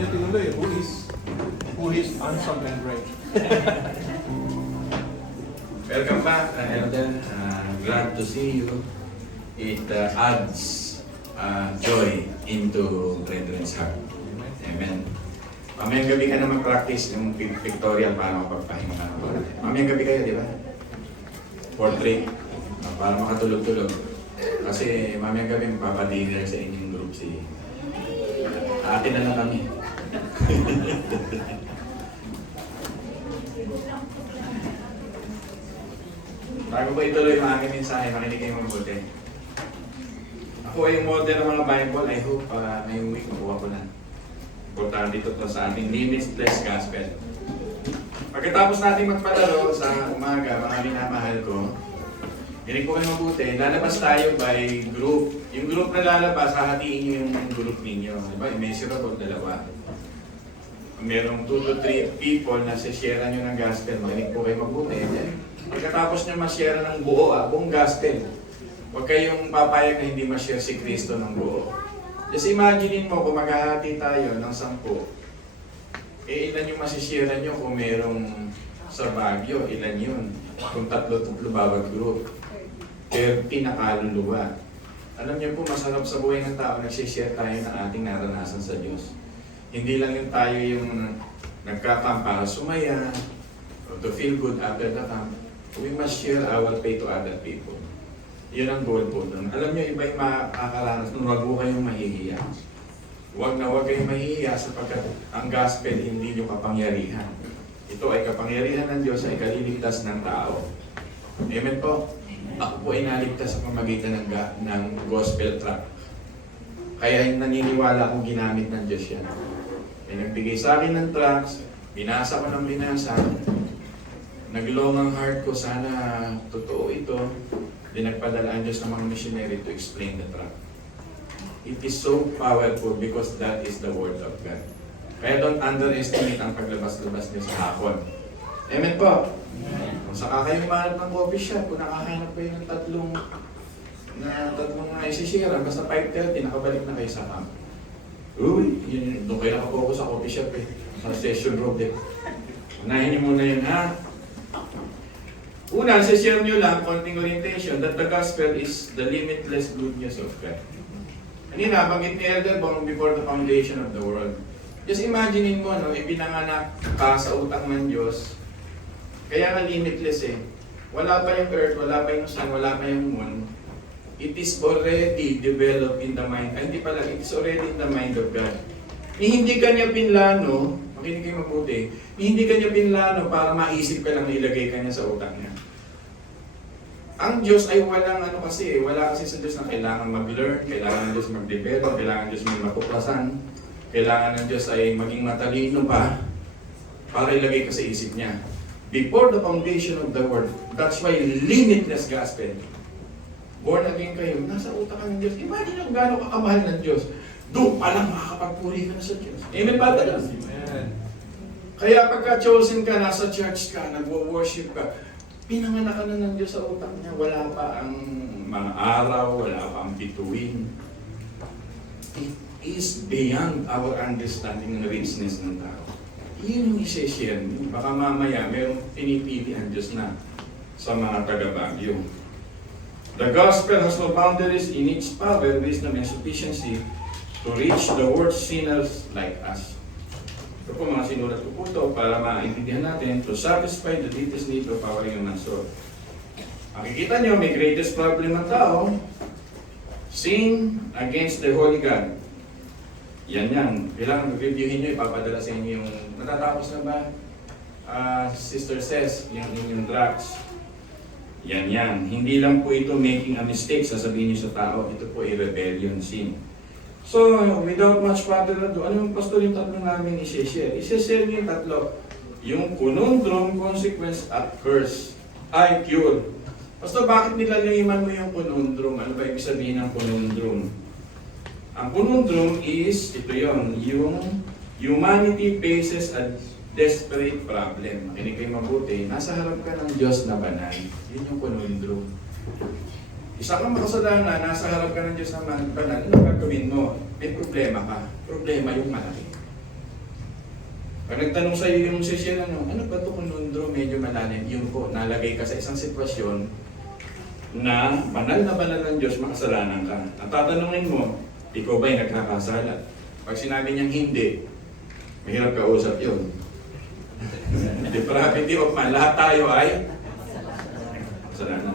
niya tinuloy, who is handsome and bright. Welcome back, Elder. Glad to see you. It adds joy into Brethren's heart. Amen. Mamayang gabi ka na mag-practice yung pictorial para mapagpahinga ka. Mamayang gabi kayo, di ba? Portrait. Para makatulog-tulog. Kasi mamayang gabi magpapadinner sa inyong group si ate na lang kami. Bago ko ituloy yung aking mensahe, makinig kayo mabuti. Ako ay yung model ng mga Bible. I hope ngayong week makuha ko na. Importante ito sa ating limitless gospel. Pagkatapos natin magpalaro sa umaga, mga minamahal ko, hinig po kayo mabuti, lalabas tayo by group. Yung group na lalabas, hahatiin nyo yung group ninyo. Diba? Immeasurable, dalawa. Merong 2 to 3 people na share nyo ng gospel. Makinig po kayo mabuti. Pagkatapos nyo ma-share ng buo, buong gospel. Huwag kayong papayag na hindi ma-share si Kristo ng buo. Just imaginein mo kung maghahati tayo ng 10. Ilan yung masishare nyo kung merong sa Baguio, ilan yun? Kung 3 bawat group. 30 na kaluluwa. Alam niyo po, masarap sa buhay ng tao, nagsishare tayo ng ating naranasan sa Diyos. Hindi lang yung tayo yung nagka-camp para sumaya, or to feel good after the camp. We must share our faith to other people. Yun ang goal po doon. Alam niyo, iba yung makakaranas nung wag po kayong mahihiya. Huwag kayong mahihiya sapagkat ang gospel hindi yung kapangyarihan. Ito ay kapangyarihan ng Diyos ay kaliligtas ng tao. Amen po? Ako po ay naligtas sa pamagitan ng gospel track. Kaya naniniwala akong ginamit ng Diyos yan. May nagbigay sa akin ng tracks, binasa ko ng binasa, naglong ang heart ko, sana totoo ito. Dinagpadala ang Diyos ng mga missionary to explain the track. It is so powerful because that is the Word of God. Kaya don't underestimate ang paglabas-labas niyo sa hapon. Amen po? Kung saka kayo mahanap ng coffee shop, kung nakahanap kayo ng tatlong isishare, basta 5:30, nakabalik na kayo sa camp. Uy, doon kayo nakapokus sa coffee shop sa session room din. Unahin niyo muna yun, ha? Una, share nyo lang, konting orientation, that the gospel is the limitless good news of God. Kanina, banggit ni Elder Bong before the foundation of the world. Just imaginein mo, ipinanganak ka sa utang ng Diyos. Kaya nga limitless eh. Wala pa yung earth, wala pa yung sun, wala pa yung moon. It is already developed in the mind. Ay, hindi pala, it is already in the mind of God. Hindi kanya pinlano, makinig kayo mabuti, hindi kanya pinlano para maisip ka lang na ilagay ka niya sa utang niya. Ang Diyos ay walang wala kasi sa Diyos na kailangan mag-learn, kailangan ng Diyos mag-develop, kailangan ng Diyos may matuklasan, kailangan ng Diyos ay maging matalino pa para ilagay ka sa isip niya. Before the foundation of the world, that's why limitless gospel. Born again kayo, nasa utak ka ng Diyos. Imagine kung gaano kakamahal ng Diyos. Doon pa lang makakapagpuri ka na sa Diyos. Amen ba ito? Amen. Kaya pagka chosen ka, nasa church ka, nagwo-worship ka, pinanganak ka na ng Diyos sa utak niya. Wala pa ang mga araw, wala pa ang bituin. It is beyond our understanding ng richness ng tao. Yun yung isi-share niyo. Baka mamaya mayroong pinipili ang Diyos na sa mga taga-Baguio. The gospel has no boundaries in its power, wisdom, and sufficiency to reach the world's sinners like us. Ito po mga sinulat ko po ito para maintindihan natin to satisfy the deepest need of our human soul. Makikita nyo, may greatest problem ng tao, sin against the Holy God. Yan. Kailangan reviewin nyo, ipapadala sa inyo yung natatapos na ba? Sister says, yung drugs. Yan. Hindi lang po ito making a mistake, sasabihin nyo sa tao, ito po ay rebellion, sin. So, without much further ado, ano yung pastor yung tatlo namin i-share? I-share niyo yung tatlo. Yung conundrum, consequence, at curse. Ay, cure. Pastor, bakit nilaliman mo yung conundrum? Ano ba ibig sabihin ng conundrum? Ang conundrum is, ito yon, yung humanity faces a desperate problem. Makinig kayo mabuti, nasa harap ka ng Diyos na banal. Yun yung conundrum. Isa kang makasalanan, nasa harap ka ng Diyos na banal, ano gagawin mo? May problema ka. Problema yung malaki. Pag nagtanong sa'yo yung session, ano ba ito kunundro, medyo malalim, yun po, nalagay ka sa isang sitwasyon na banal ng Diyos, makasalanan ka. At tatanungin mo, ikaw ba'y nagkakasala? Pag sinabi niyang hindi, mahirap kausap yun. Depravity of man, lahat tayo ay kasalanan.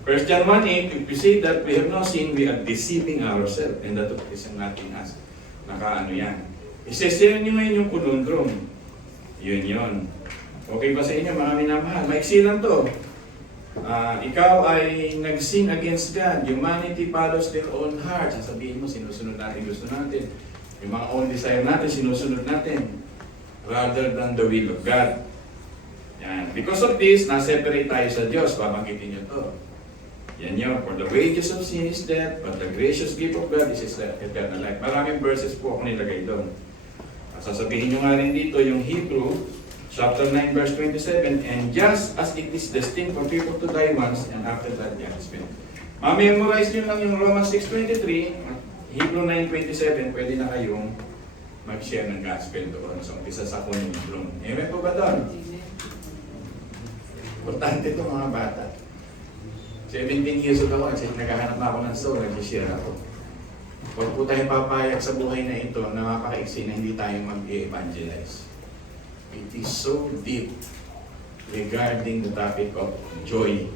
1 John 1:8, if we say that we have no sin, we are deceiving ourselves, and that is nothing us. Nakaano yan. Isesyan nyo ngayon yung conundrum. Yun. Okay ba sa inyo, mga minamahal? Maiksi lang to. Ikaw ay nag-sin against God. Humanity follows their own heart. Sasabihin mo, sinusunod natin, gusto natin. Yung mga own desire natin, sinusunod natin. Rather than the will of God. Yan. Because of this, na-separate tayo sa Diyos. Babanggitin nyo to. Yan yun. For the wages of sin is death, but the gracious gift of God is eternal life. Maraming verses po ako nilagay doon. Sasabihin nyo nga rin dito yung Hebrew, chapter 9, verse 27, and just as it is destined for people to die once, and after that, judgment. Ma-memorize nyo lang yung Romans 6:23, Hebrew 9:27, pwede na kayong mag-share ng gospel doon. So, umpisa sa conundrum. Amen po ba doon? Importante ito mga bata. 17 years old ako, naghahanap na ako ng soul, nag-share ako. Huwag po tayo papayag sa buhay na ito na mapakaiksi na hindi tayo mag-evangelize. It is so deep regarding the topic of joy.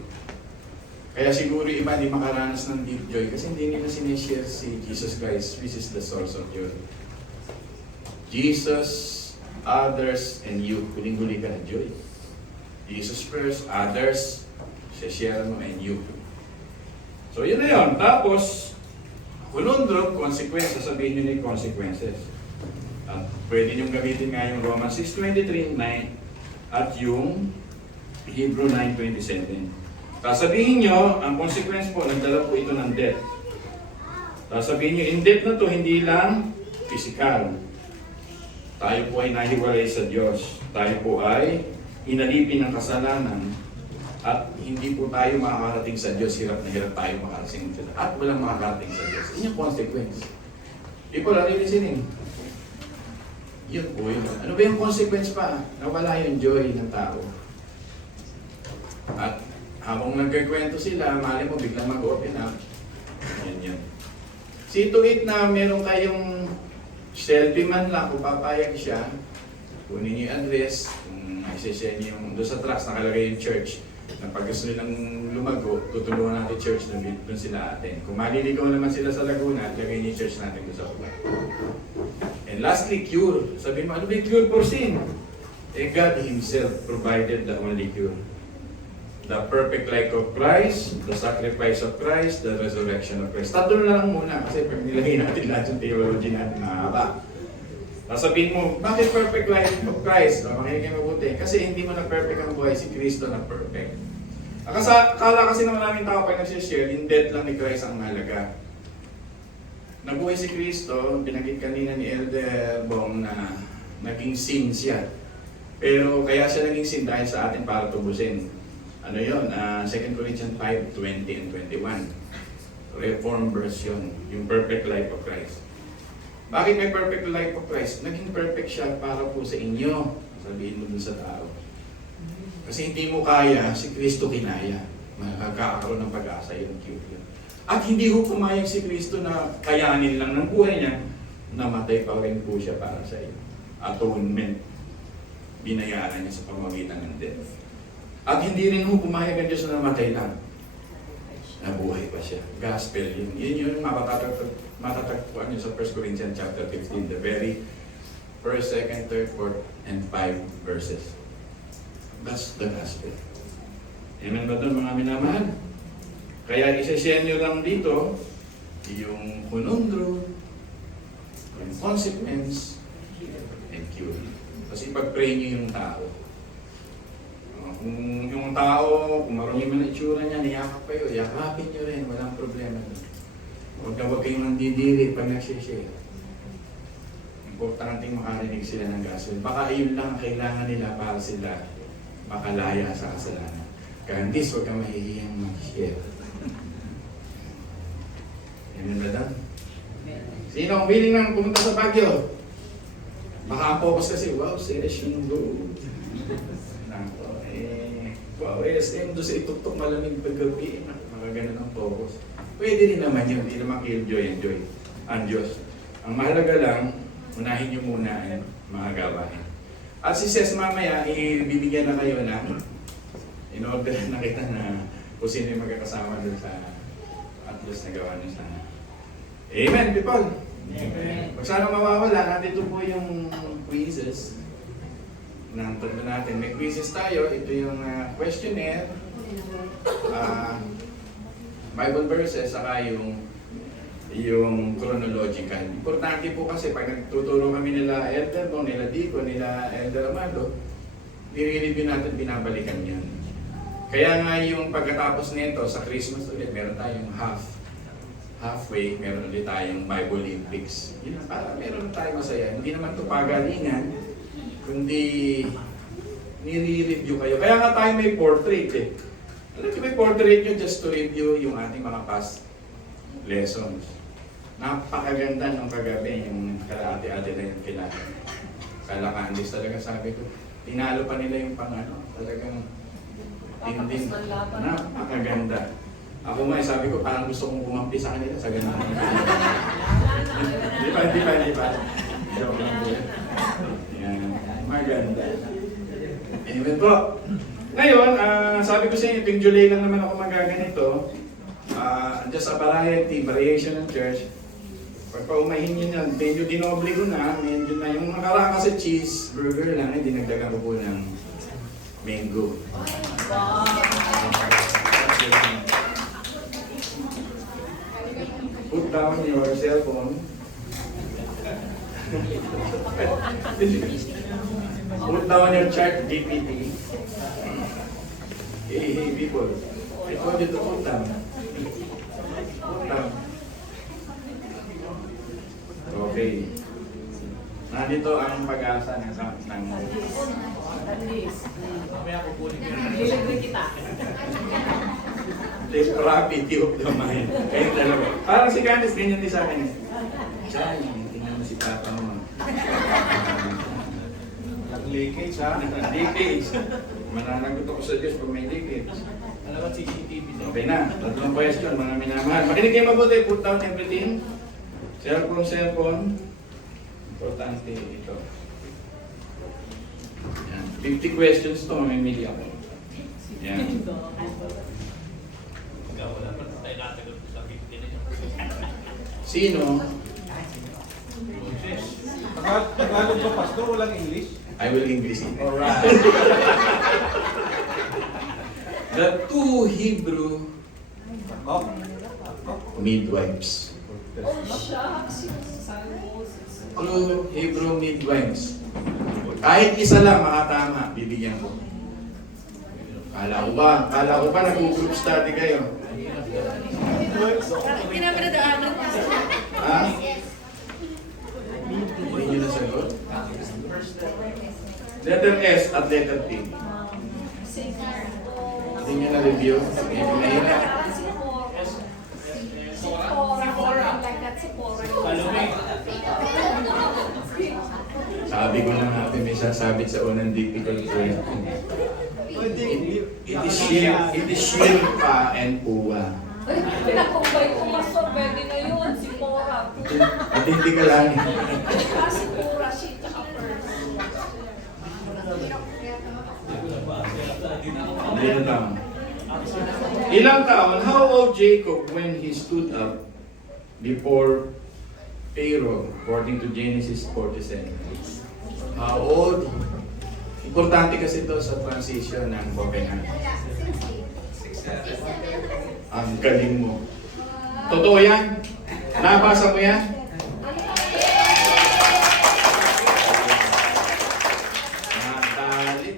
Kaya siguro iba hindi makaranas ng deep joy kasi hindi nila sinishare si Jesus Christ, which is the source of joy. Jesus, others, and you. Huling-huli ka na joy. Jesus first, others, share mo, and you. So yun na yun. Tapos, conundrum, consequence, sasabihin nyo na yung consequences. At pwede nyo gamitin nga yung Romans 6:23, 9, at yung Hebrew 9:27. Sasabihin nyo, ang consequence po, nagdala po ito ng death. Sasabihin nyo, in death na to, hindi lang physical. Tayo po ay nahiwalay sa Diyos. Tayo po ay inalipin ng kasalanan. At hindi po tayo makakarating sa Diyos, hirap na hirap tayo makarating sa Diyos. At walang makakarating sa Diyos. Yun yung consequence. People are listening. Yun po yun. Ano ba yung consequence pa? Nawala yung joy ng tao. At habang nagkikwento sila, mali mo biglang mag-open up. Yan. See to it na meron kayong selfie man lang, kung papayag siya, kunin niyo yung address, kung isesend niyo yung doon sa trust, nakalagay yung church. Na pag gusto nilang lumago, tutulungan natin church na doon sila atin. Kung maliligaw naman sila sa Laguna, lagay niyo church natin doon sa Laguna. And lastly, cure. Sabi mo, ano ba yung cure for sin? God Himself provided the only cure. The perfect life of Christ, the sacrifice of Christ, the resurrection of Christ. Tatlo na lang muna kasi pag nilagay natin lahat yung theology natin mahaba. Sasabihin mo, bakit perfect life of Christ? Makinig kayo mabuti. Kasi hindi mo na perfect ang buhay, si Kristo na perfect. Akala kasi ng maraming tao pag nagsishare, yung death lang ni Christ ang mahalaga. Nabuhay si Kristo, binanggit kanina ni Elder Bong na naging sin siya. Pero kaya siya naging sin dahil sa atin para tubusin. Ano yun? 2 Corinthians 5:20 and 21. Reformed version, yung perfect life of Christ. Bakit may perfect life of Christ? Naging perfect siya para po sa inyo. Sabihin mo dun sa tao. Kasi hindi mo kaya, si Kristo kinaya. Magkakaroon ng pag-asa yun. At hindi ko pumayag si Kristo na kayanin lang ng buhay niya, namatay pa rin po siya para sa iyo. Atonement. Binayaran niya sa pamamagitan ng death. At hindi rin ho pumayag ang Diyos na namatay lang. Nabuhay pa siya. Gospel yun. Yun yung matatagpuan niyo sa 1 Corinthians chapter 15. The very first, second, third, fourth, and 5 verses. That's the gospel. Amen ba doon mga minamahal? Kaya isa-share nyo lang dito yung conundrum, yung consequence, and cure. Kasi pag-pray nyo yung tao. Kung yung tao, kung marunong man ang itsura niya, niyakap kayo, yakapin nyo rin, walang problema doon. Huwag kayong nandidiri pag nagsishare. Importanteng makarinig sila ng gospel. Baka yun lang ang kailangan nila para sila makalaya sa kasalanan. Kaya hindi, huwag kang mahihiyang mag-share. Amen ba doon? Sino ang willing nang pumunta sa Baguio? Baka ang focus kasi, wow, session go. Nako, wow, SM, doon sa itutok malamig paggabi. Mga ganun ang focus. Pwede rin naman yun, hindi naman enjoy ang Diyos. Ang mahalaga lang, unahin nyo muna ang mga gawain. At si Ses mamaya, ibibigyan na kayo na in-order na kita na kung sino yung magkakasama doon sa at least na gawa niyo sana. Amen, people! Amen. Huwag sana mawawala, nandito po yung quizzes ng tatlo natin. May quizzes tayo. Ito yung questionnaire, Bible verses, saka yung chronological. Importante po kasi pag nagtuturo kami nila Elder Bong, nila Dico, nila Elder Amado, nire-review natin, binabalikan yan. Kaya nga yung pagkatapos nito sa Christmas ulit, meron tayong halfway, meron ulit tayong Bible Olympics. Yun lang, para meron tayong masaya. Hindi naman ito pagalingan, kundi nire-review kayo. Kaya nga tayo may portrait eh. Alam niyo may portrait nyo just to review yung ating mga past lessons. Napakaganda ng kagabi, yung kala-ate-ate na yung kilala. Kala-Candice talaga sabi ko. Tinalo pa nila yung pang-ano, talagang tindin. Napakaganda. Ako nga, sabi ko, parang gusto kong kumampi sa kanila sa ganun. Di pa. Joke lang po. Yan. Maganda. Anyway po. Ngayon, sabi ko sa inyo, tuwing July lang naman ako magaganito. Just a variation ng church. Pagka umahin nyo yan, medyo dinoble ko na, medyo na yung nakaraan kasi cheeseburger lang, dinagdagan ko po ng mango. Put down your cell phone. Put down your chart GPT. Hey people, I told you to put down. Put down. Okay. Nandito ang pag-asa ng Mamaya kukunin ko. Nilagay kita. the gravity of the mind. Kayong dalawa. Parang si Candice, ganyan din sa akin. Chay, tingnan mo si Papa mo. Nag-leakage ha? Leakage. Mananagot ako sa Diyos pag may leakage. Alam mo, CCTV din. Okay na. Tatlong question, mga minamahal. Makinig kayo mabuti. Put down everything. Cellphone. Importante ito. Yan. 50 questions to, mamimili ako. Yan. Wala pa tayo natagal sa 50 na yun. Sino? Tagalog ba, Pastor? Walang English? I will English it. Alright. The two Hebrew Oh. midwives. Oh, shucks. Two Hebrew midwives. Kahit isa lang makatama, bibigyan ko. Kala ko ba nag-group study kayo? Hindi naman nadaanan. Ha? Hindi nyo nasagot? Letter S at letter T. Hindi nyo na-review? Medyo mahirap. Sabi ko na natin may sasabit sa unang difficult question. It is Shilpa and Puwa. Pinakumbay ko Pastor, pwede na yun. Si Cora. At hindi ka lang. Si Cora, si tsaka Pearl. Ilang taon? Ilang taon? How old Jacob when he stood up before Pharaoh, according to Genesis 47? How old? Importante kasi ito sa transition ng Covenant. Ang galing mo. Totoo yan? Nabasa mo yan? Natali.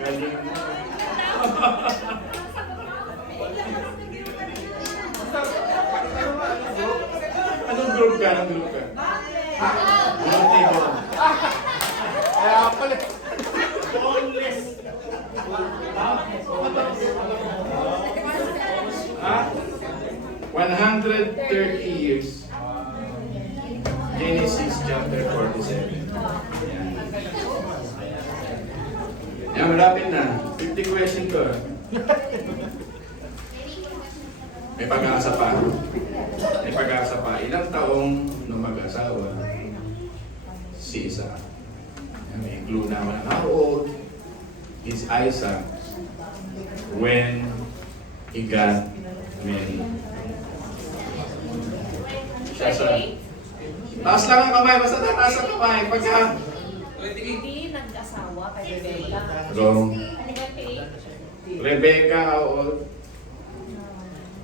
Galing mo. Anong group ka? Group table. Kaya pala. Ha? 130 years. Genesis chapter 47. Yan, malapit na. 50 question to. May pag-asa pa. May pag-asa pa. Ilang taong nung mag-asawa si Isaac. May clue naman. How old is Isaac when he got married? Siya sa... Taas lang ang kamay. Basta taas ang kamay. Pagka... Hindi nag-asawa kay Rebecca. Wrong. 28. Rebecca, how old?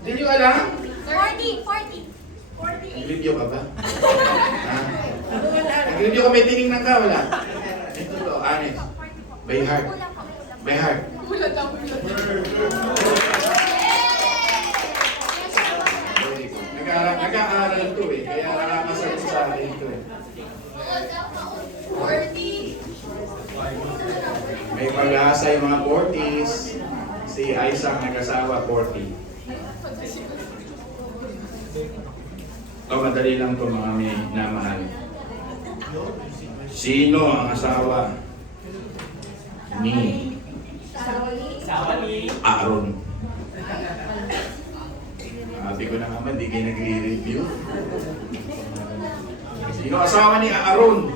Hindi nyo alam? 40. Nag-review ka ba? Ha? Nag-review ka, may tinignan ka, wala? Ito to, honest. By heart. By heart. Very good. Nag-aaral to eh, kaya nakakasagot sa akin to eh. May pag-asa yung mga 40s. Si Isaac nag-asawa 40. Ito, madali lang ito mga may namahal. Sino ang asawa ni Aaron? Sabi ko na naman, di kayo nagre-review. Sino asawa ni Aaron?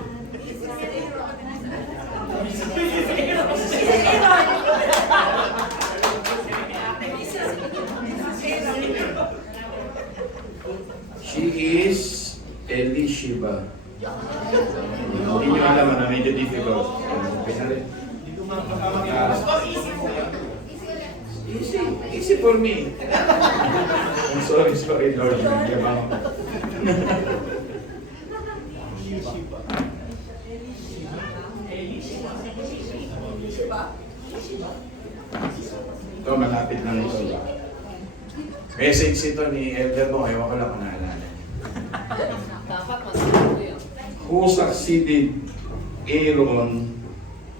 She is Elisheba. Hindi nyo alam na medyo difficult. Easy for me. I'm sorry Lord. Nagyabang ako. Ito, malapit na ito. Message ito ni Elder mo, ewan ko lang kung naalala. Dapat masagot yun. Who succeeded Aaron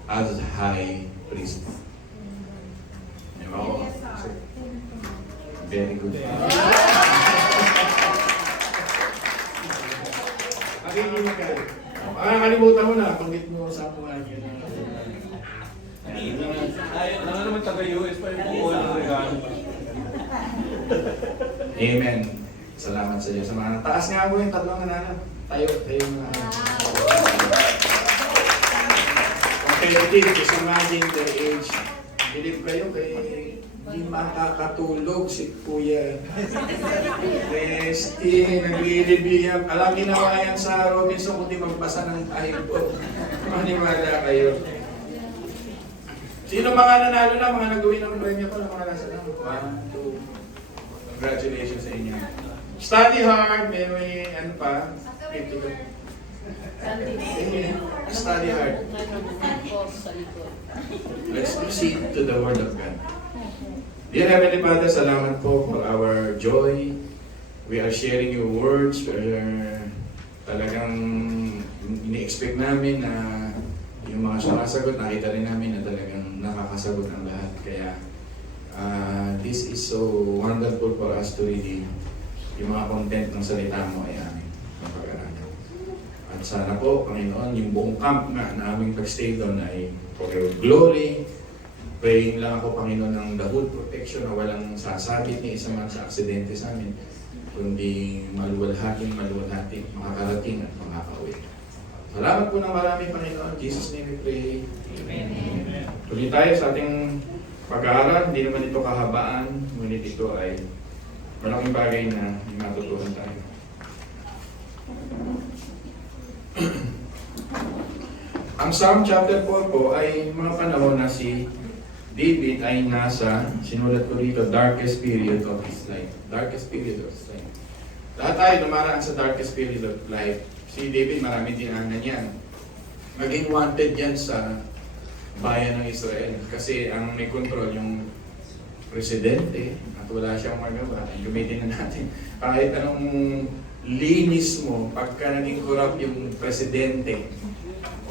as high priest? Ewan ko. Very good. Makikinig ka. Kalimutan mo na, pangit mo sa mga yun. Ano naman taga-US pa yung buo ng regalo. Amen. Salamat sa iyo. Sa mga taas nga po yung tatlong anak. Tayo mga competitive. Just imagine their age. Believe kayo kay hindi makakatulog si Kuya. Resting, nagre-review yan. Alam, ginawa yan sa Robinson kundi magbasa ng Bible. Maniwala kayo. Sino mga nanalo na, mga nagawin ng premyo ko, mga nasa na? 1, 2. Congratulations sa inyo. Study hard, may ano pa? Study hard. Let's proceed to the Word of God. Dear Heavenly Father, salamat po for our joy. We are sharing your words. We are talagang ini-expect namin na yung mga sumasagot, nakita rin namin na talagang nakakasagot ang lahat. Kaya this is so wonderful for us to read yung mga content ng salita mo ay aming mapag-aralan. At sana po, Panginoon, yung buong camp na aming pag-stay doon ay for your glory. Praying lang ako, Panginoon, ng the whole protection na walang sasabit ni isa man sa aksidente sa amin, kundi maluwalhating, makakarating at makakauwi. Salamat po ng marami, Panginoon. Jesus' name we pray. Amen. Tuloy tayo sa ating pag-aaral. Hindi naman ito kahabaan, ngunit ito ay malaking bagay na matutunan tayo. Ang Psalm chapter 4 po ay mga panahon na si David ay nasa, sinulat ko dito, darkest period of his life. Darkest period of his life. Lahat tayo dumaraan sa darkest period of life. Si David, maraming dinaanan yan. Maging wanted yan sa bayan ng Israel. Kasi ang may control yung presidente at wala siyang magawa. Gamitin na natin. Kahit anong linis mo, pagka naging corrupt yung presidente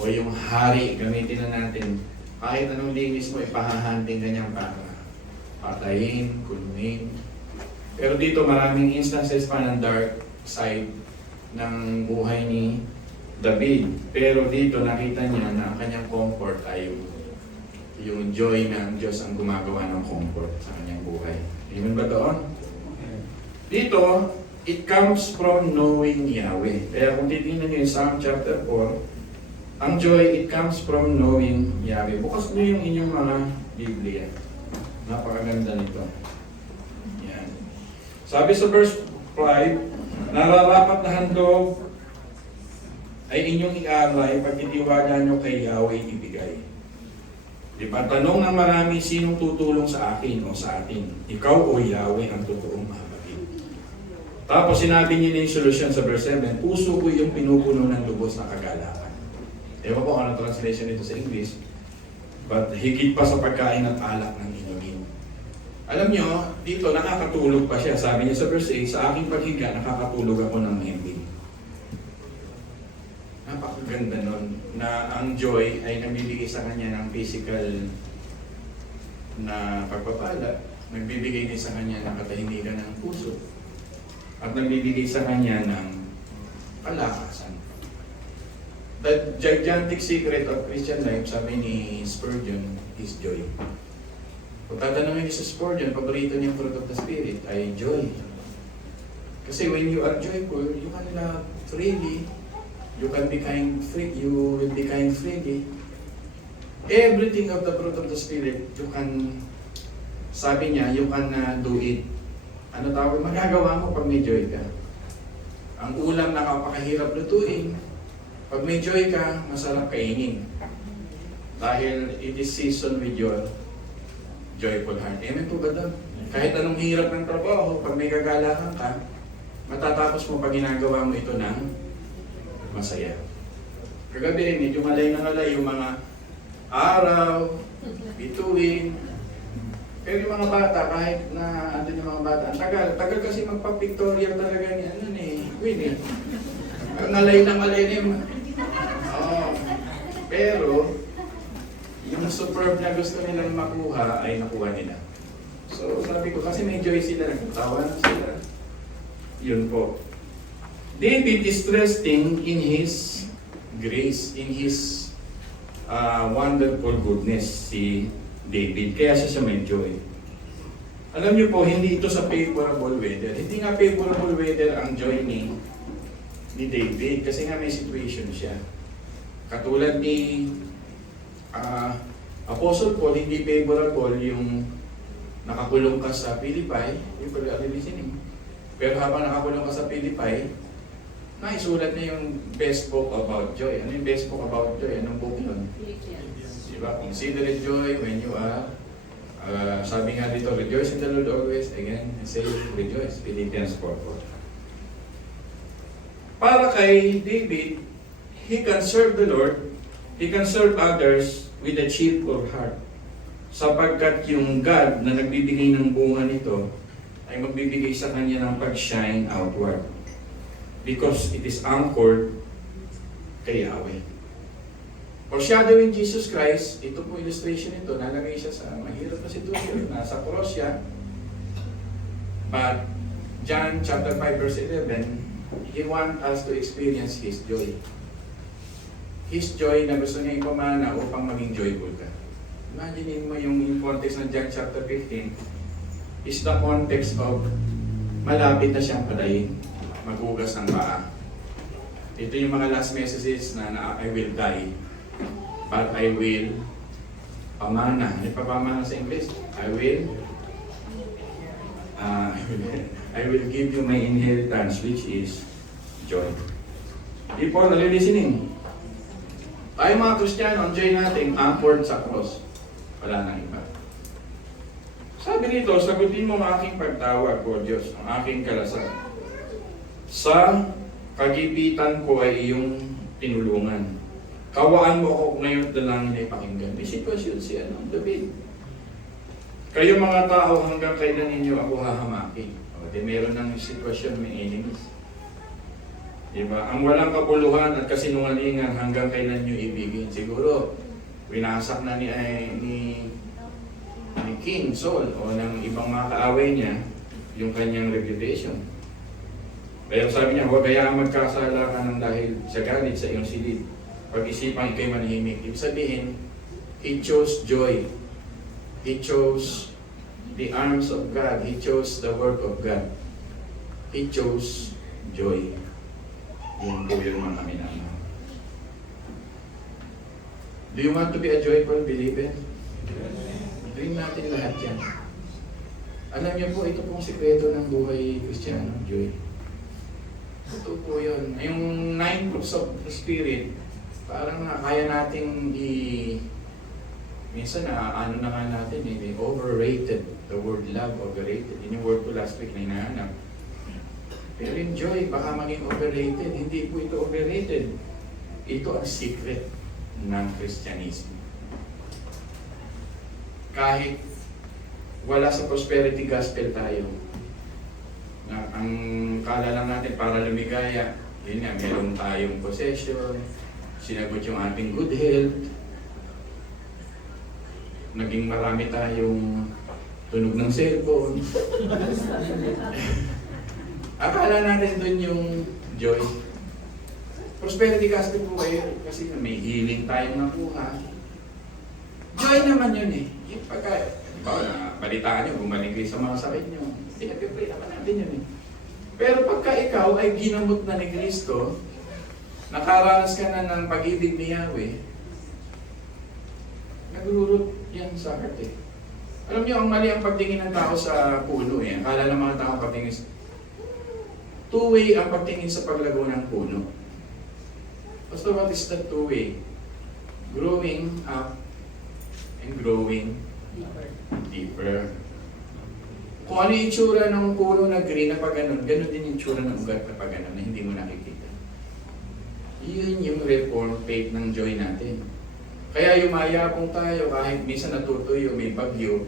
o yung hari, gamitin na natin. Kahit anong linis mo, ipahahanding ganyan para patayin, kulmin. Pero dito maraming instances pa ng dark side ng buhay ni David. Pero dito nakita niya na ang kanyang comfort ay yung joy ng Diyos ang gumagawa ng comfort sa kanyang buhay. Amen ba doon? Dito, it comes from knowing Yahweh. Kaya kung titingnan niyo yung Psalm chapter 4, ang joy, it comes from knowing Yahweh. Bukas niyo yung inyong mga Biblia. Napakaganda nito. Yan. Sabi sa verse 5, nararapat na handog ay inyong i-alay pag itiwala nyo kay Yahweh ibigay. Di ba? Tanong ng marami, sinong tutulong sa akin o sa atin? Ikaw o Yahweh ang totoong mahabagin. Tapos sinabi niya na yung solusyon sa verse 7, puso ko yung pinupuno ng lubos na kagalakan. Ewan ko ano translation nito sa English, but higit pa sa pagkain at alak ng inumin. Alam nyo, dito nakakatulog pa siya. Sabi niya sa verse 8, sa aking paghiga, nakakatulog ako ng mahimbing. Napakaganda nun, na ang joy ay nabibigay sa kanya ng physical na pagpapala, nagbibigay din sa kanya ng katahimikan ng puso, at nagbibigay sa kanya ng kalakasan. The gigantic secret of Christian life, sabi ni Spurgeon, is joy. Kung tatanungin niyo sa Spurgeon, paborito niyang fruit of the Spirit ay joy. Kasi when you are joyful, you can love freely, you can be kind free, you will be kind freely. Everything of the fruit of the Spirit, you can, sabi niya, you can do it. Ano tawag? Magagawa mo pag may joy ka. Ang ulam nakapakahirap lutuin. Pag may joy ka, masarap kainin. Dahil it is seasoned with your joyful heart. Amen po ba doon? Kahit anong hirap ng trabaho, pag may kagalakan ka, matatapos mo pag ginagawa mo ito ng masaya. Kagabi, medyo malay na malay yung mga araw, bituin. Pero yung mga bata, kahit na andun yung mga bata, ang tagal kasi magpa-pictorial talaga niya, Queen eh. Ngalay na yung pero, yung superb na gusto nilang makuha ay nakuha nila. So sabi ko, kasi may joy sila, nagtawa na sila. Yun po. David is trusting in his grace, in his wonderful goodness, si David. Kaya siya may joy. Alam niyo po, hindi ito sa favorable weather. Hindi nga favorable weather ang joy ni David. Kasi nga may situation siya. Katulad ni Apostle Paul, hindi favorable yung nakakulong ka sa Philippi, yung listening. Pero habang nakakulong ka sa Philippi, naisulat niya yung best book about joy. Ano yung best book about joy? Anong book yun? Diba? Consider it joy when you are, sabi nga dito, rejoice in the Lord always. Again, say rejoice. Philippians 4:4. Para kay David, he can serve the Lord, he can serve others with a cheerful heart. Sapagkat yung God na nagbibigay ng bunga nito ay magbibigay sa kanya ng pag-shine outward. Because it is anchored kay Yahweh. Foreshadowing Jesus Christ, ito po illustration nito, nalagay siya sa mahirap na sitwasyon, nasa cross siya. But John chapter 5 verse 11, He wants us to experience His joy. His joy na gusto niya ipamana upang maging joyful ka. Imagine mo yung context ng John chapter 15 is the context of malapit na siyang patayin, maghugas ng paa. Ito yung mga last messages na I will die, but I will pamana. Ano pa pamana sa English? I will give you my inheritance, which is joy. Di po, nalilistening. Tayo mga Kristiyano, ang joy natin, anchored sa cross. Wala nang iba. Sabi nito, sagutin mo ang aking pagtawag, O Diyos, ang aking kalasag. Sa kagipitan ko ay iyong tinulungan. Kawaan mo ako ngayon dalangin ay pakinggan. May sitwasyon si David. Kayo mga tao, hanggang kailan ninyo ako hahamakin? O, di meron ng sitwasyon, may enemies. Diba? Ang walang kapuluhan at kasinungalingan, hanggang kailan nyo ibigin? Siguro, winasak na ni King Saul o ng ibang mga kaaway niya yung kanyang reputation. Pero sabi niya, huwag kaya magkasala ka ng dahil sa galit sa iyong silid. Pag-isipang ikaw'y manahimik. Ibig sabihin, he chose joy. He chose the arms of God. He chose the work of God. He chose joy. Yun po yun mga minamahal. Do you want to be a joyful believer? Gawin natin lahat yan. Alam niyo po, ito pong sikreto ng buhay Kristiyano, joy. Ito po yun. Yung 9 fruits of the Spirit, parang kaya nating minsan ano na nga natin, overrated. The word love, overrated. Yun yung word ko last week na hinahanap. Pero yung joy, baka maging overrated. Hindi po ito overrated. Ito ang secret ng Kristyanismo. Kahit wala sa prosperity gospel tayo, na ang kala lang natin para lumigaya, yun nga, meron tayong possession, sinagot yung ating good health, naging marami tayong tunog ng cellphone. Akala natin dun yung joy. Prosperity gospel po kayo kasi may healing tayong nakuha. Joy naman yun eh. Yung pagka, balitaan nyo, gumaling kayo sa mga sakit nyo. Pinag-pray naman natin yun eh. Pero pagka ikaw ay ginamot na ni Kristo, nakaranas ka na ng pag-ibig ni Yahweh, nagururot yan sa heart eh. Alam nyo, ang mali ang pagtingin ng tao sa puno eh. Akala ng mga tao pagtingin sa... Two-way ang pagtingin sa paglago ng puno. Basta what is that two-way? Growing up and growing deeper. Kung ano yung itsura ng puno na green na pag ganun, ganun din yung itsura ng ugat na pag ganun na hindi mo nakikita. Yun yung reformed faith ng joy natin. Kaya yumayapong tayo kahit minsan natutuyo, may bagyo.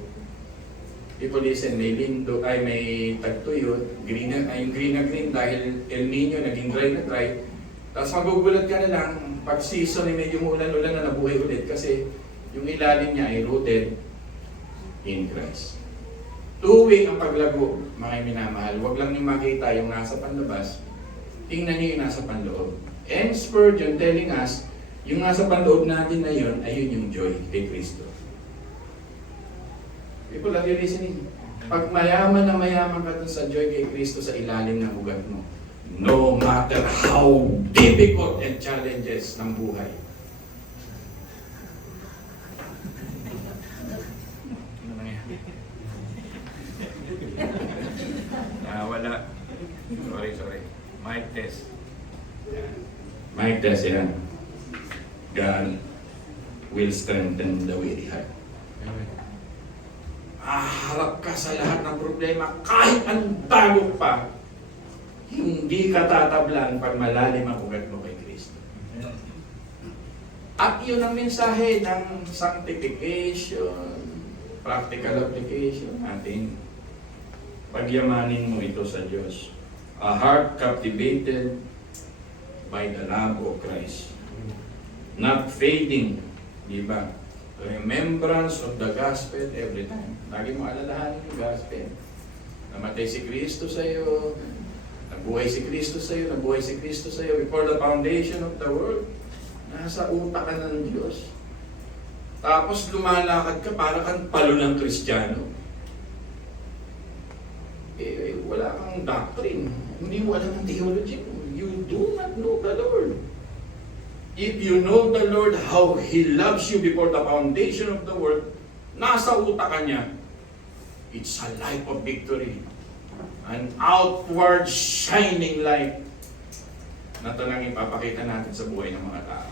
People listen, may lindo, ay may tagtuyo, green na, yung green na green dahil El Nino naging dry na dry. Tapos magugulat ka na lang, pag season ay medyo umulan-ulan na nabuhay ulit kasi yung ilalim niya ay rooted in Christ. Two-way ang paglago, mga minamahal. Huwag lang niyo makita yung nasa panlabas, tingnan niyo yung nasa panloob. And Spurgeon telling us, yung nasa panloob natin na yun, ayun yung joy kay Kristo. People, are you listening? Pag mayaman na mayaman ka dun sa joy kay Kristo sa ilalim ng ugat mo, no matter how difficult and challenges ng buhay, wala. Sorry. Mic test. Mic test yan. God will strengthen the weary heart. Harap ka sa lahat ng problema, kahit anong bago pa, hindi ka tatablan pag malalim ang ugat mo kay Kristo. At yun ang mensahe ng sanctification, practical application natin. Pagyamanin mo ito sa Diyos. A heart captivated by the love of Christ. Not fading, di ba? Remembrance of the gospel every time. Lagi mo alalahanin yung gospel. Namatay si Kristo sa iyo, nabuhay si Kristo sa iyo, nabuhay si Kristo sa iyo before the foundation of the world. Nasa utak ka ng Diyos. Tapos lumalakad ka para kang palo ng Kristiyano. Wala kang doctrine. Hindi mo alam ang theology mo. You do not know the Lord. If you know the Lord, how He loves you before the foundation of the world, nasa utak ka niya, it's a life of victory. An outward shining light na talagang ipapakita natin sa buhay ng mga tao.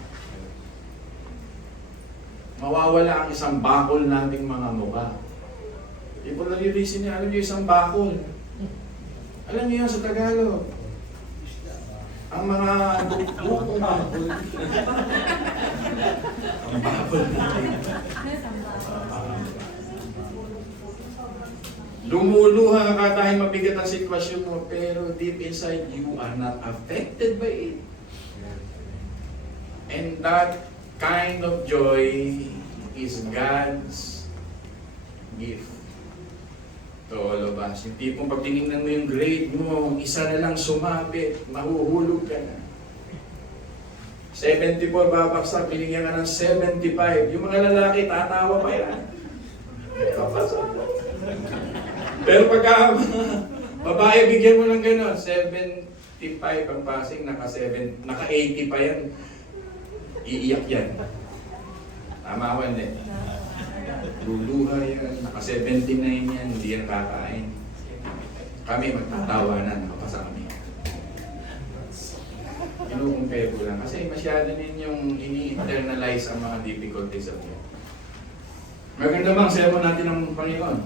Mawawala ang isang bakol nating mga mukha. People na lilisin niya, alam niyo isang bakol. Alam niyo yan sa Tagalog. Ang mga bukong bakol. Ang bakol natin. Lumuluha ka dahil mabigat ang sitwasyon mo, pero deep inside you are not affected by it. And that kind of joy is God's gift. to all of us. Yung tipong pag tinignan mo yung grade mo, isa na lang sumabit, mahuhulog ka na. 74 babaksak, binigyan ka ng 75. Yung mga lalaki, tatawa pa yan. Ay, kapasok mo. Pero pagka babae, bigyan mo ng gano'n, 75 ang passing, naka 80 pa yan. Iiyak yan. Tama ko, hindi. Luluha yan, naka 79 yan, hindi yan kakain. Kami magtatawanan, nakapasa kami. Kinukumpare ko lang. Kasi masyado din yung ini-internalize ang mga difficulties of life. Maganda bang sermon natin ng Panginoon?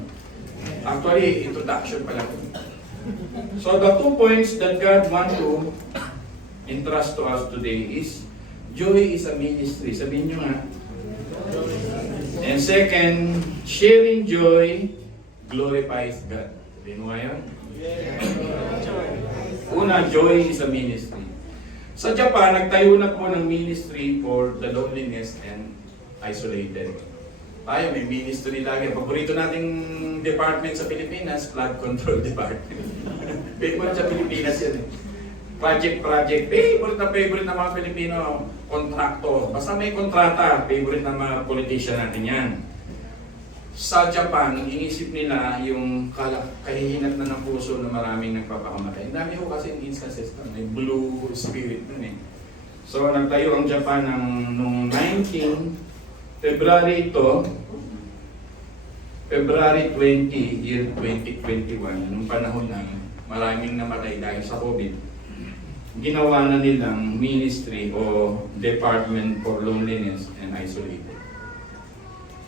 Actually, introduction pa lang. So the 2 points that God wants to entrust to us today is joy is a ministry. Sabihin nyo nga. And second, sharing joy glorifies God. Sabihin mo nga yun? Una, joy is a ministry. Sa Japan, nagtayo na po ng ministry for the loneliness and isolated. Tayo, may ministry lagi. Paborito nating department sa Pilipinas, flood control department. Favorite sa Pilipinas yan eh. Project. Favorite na mga Pilipino, kontraktor. Basta may kontrata, favorite na mga politician natin yan. Sa Japan, inisip nila yung kahihinat na ng puso na maraming nagpapakamatay. Ang dami ko kasi instances na may blue spirit nun eh. So nagtayo ang Japan nung February 20, year 2021, nung panahon na maraming namatay dahil sa COVID, ginawa na nilang ministry o Department for Loneliness and Isolated.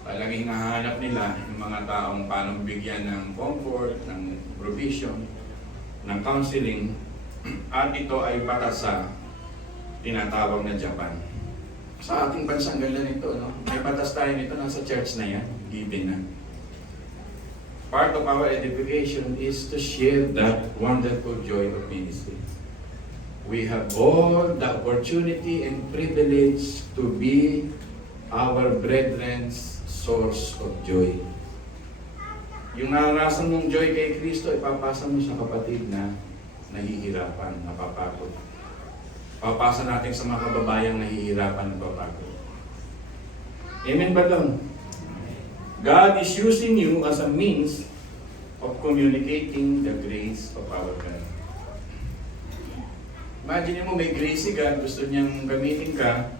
Talagang nahanap nila yung mga taong paano bigyan ng comfort, ng provision, ng counseling, at ito ay para sa tinatawag na Japan. Sa ating bansang ganda nito, no? May batas tayo nito, nasa church na yan, given na. Part of our edification is to share that wonderful joy of ministry. We have all the opportunity and privilege to be our brethren's source of joy. Yung naranasan mong joy kay Kristo, ipapasa mo sa kapatid na nahihirapan, napapagod. Papasa natin sa mga kababayang nahihirapan, napapagod. Amen ba doon? God is using you as a means of communicating the grace of our God. Imagine mo may grace si God, gusto niyang gamitin ka,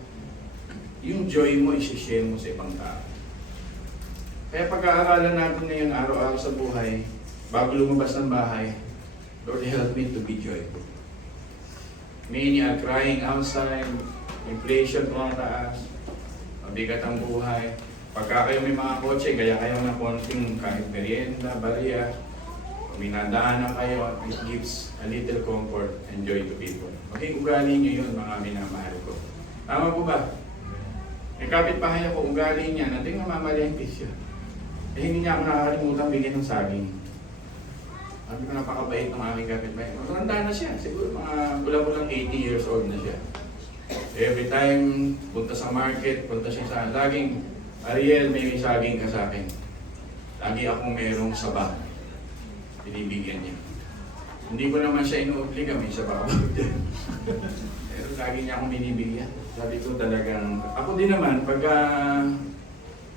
yung joy mo, isi-share mo sa ibang tao. Kaya pag-aaralan natin ngayon araw-araw sa buhay, bago lumabas ng bahay, Lord, help me to be joyful. Many are crying outside, inflation tumataas, mabigat ang buhay. Pagka kayo may mga kotse, gaya kayo na konting kahit merienda, barya, minadaanan kayo, it gives a little comfort and joy to people. Maging ugali nyo yun, mga minamahal ko. Tama po ba? Yung kapitbahay ako, ugali niya, nating mamamalengkis siya. Eh, hindi niya ako nakakalimutan bigyan ng saging. Sabi ko, napakabait ng aming kapitbahay. Matanda na siya, siguro mga kulang-kulang 80 years old na siya. Every time, punta sa market, punta siya sa laging, Ariel, may saging ka sa akin. Lagi akong merong saba. Binibigyan niya. Hindi ko naman siya inuobliga, may saba ako dyan. Pero lagi niya akong binibigyan. Sabi ko talagang, ako din naman, pagka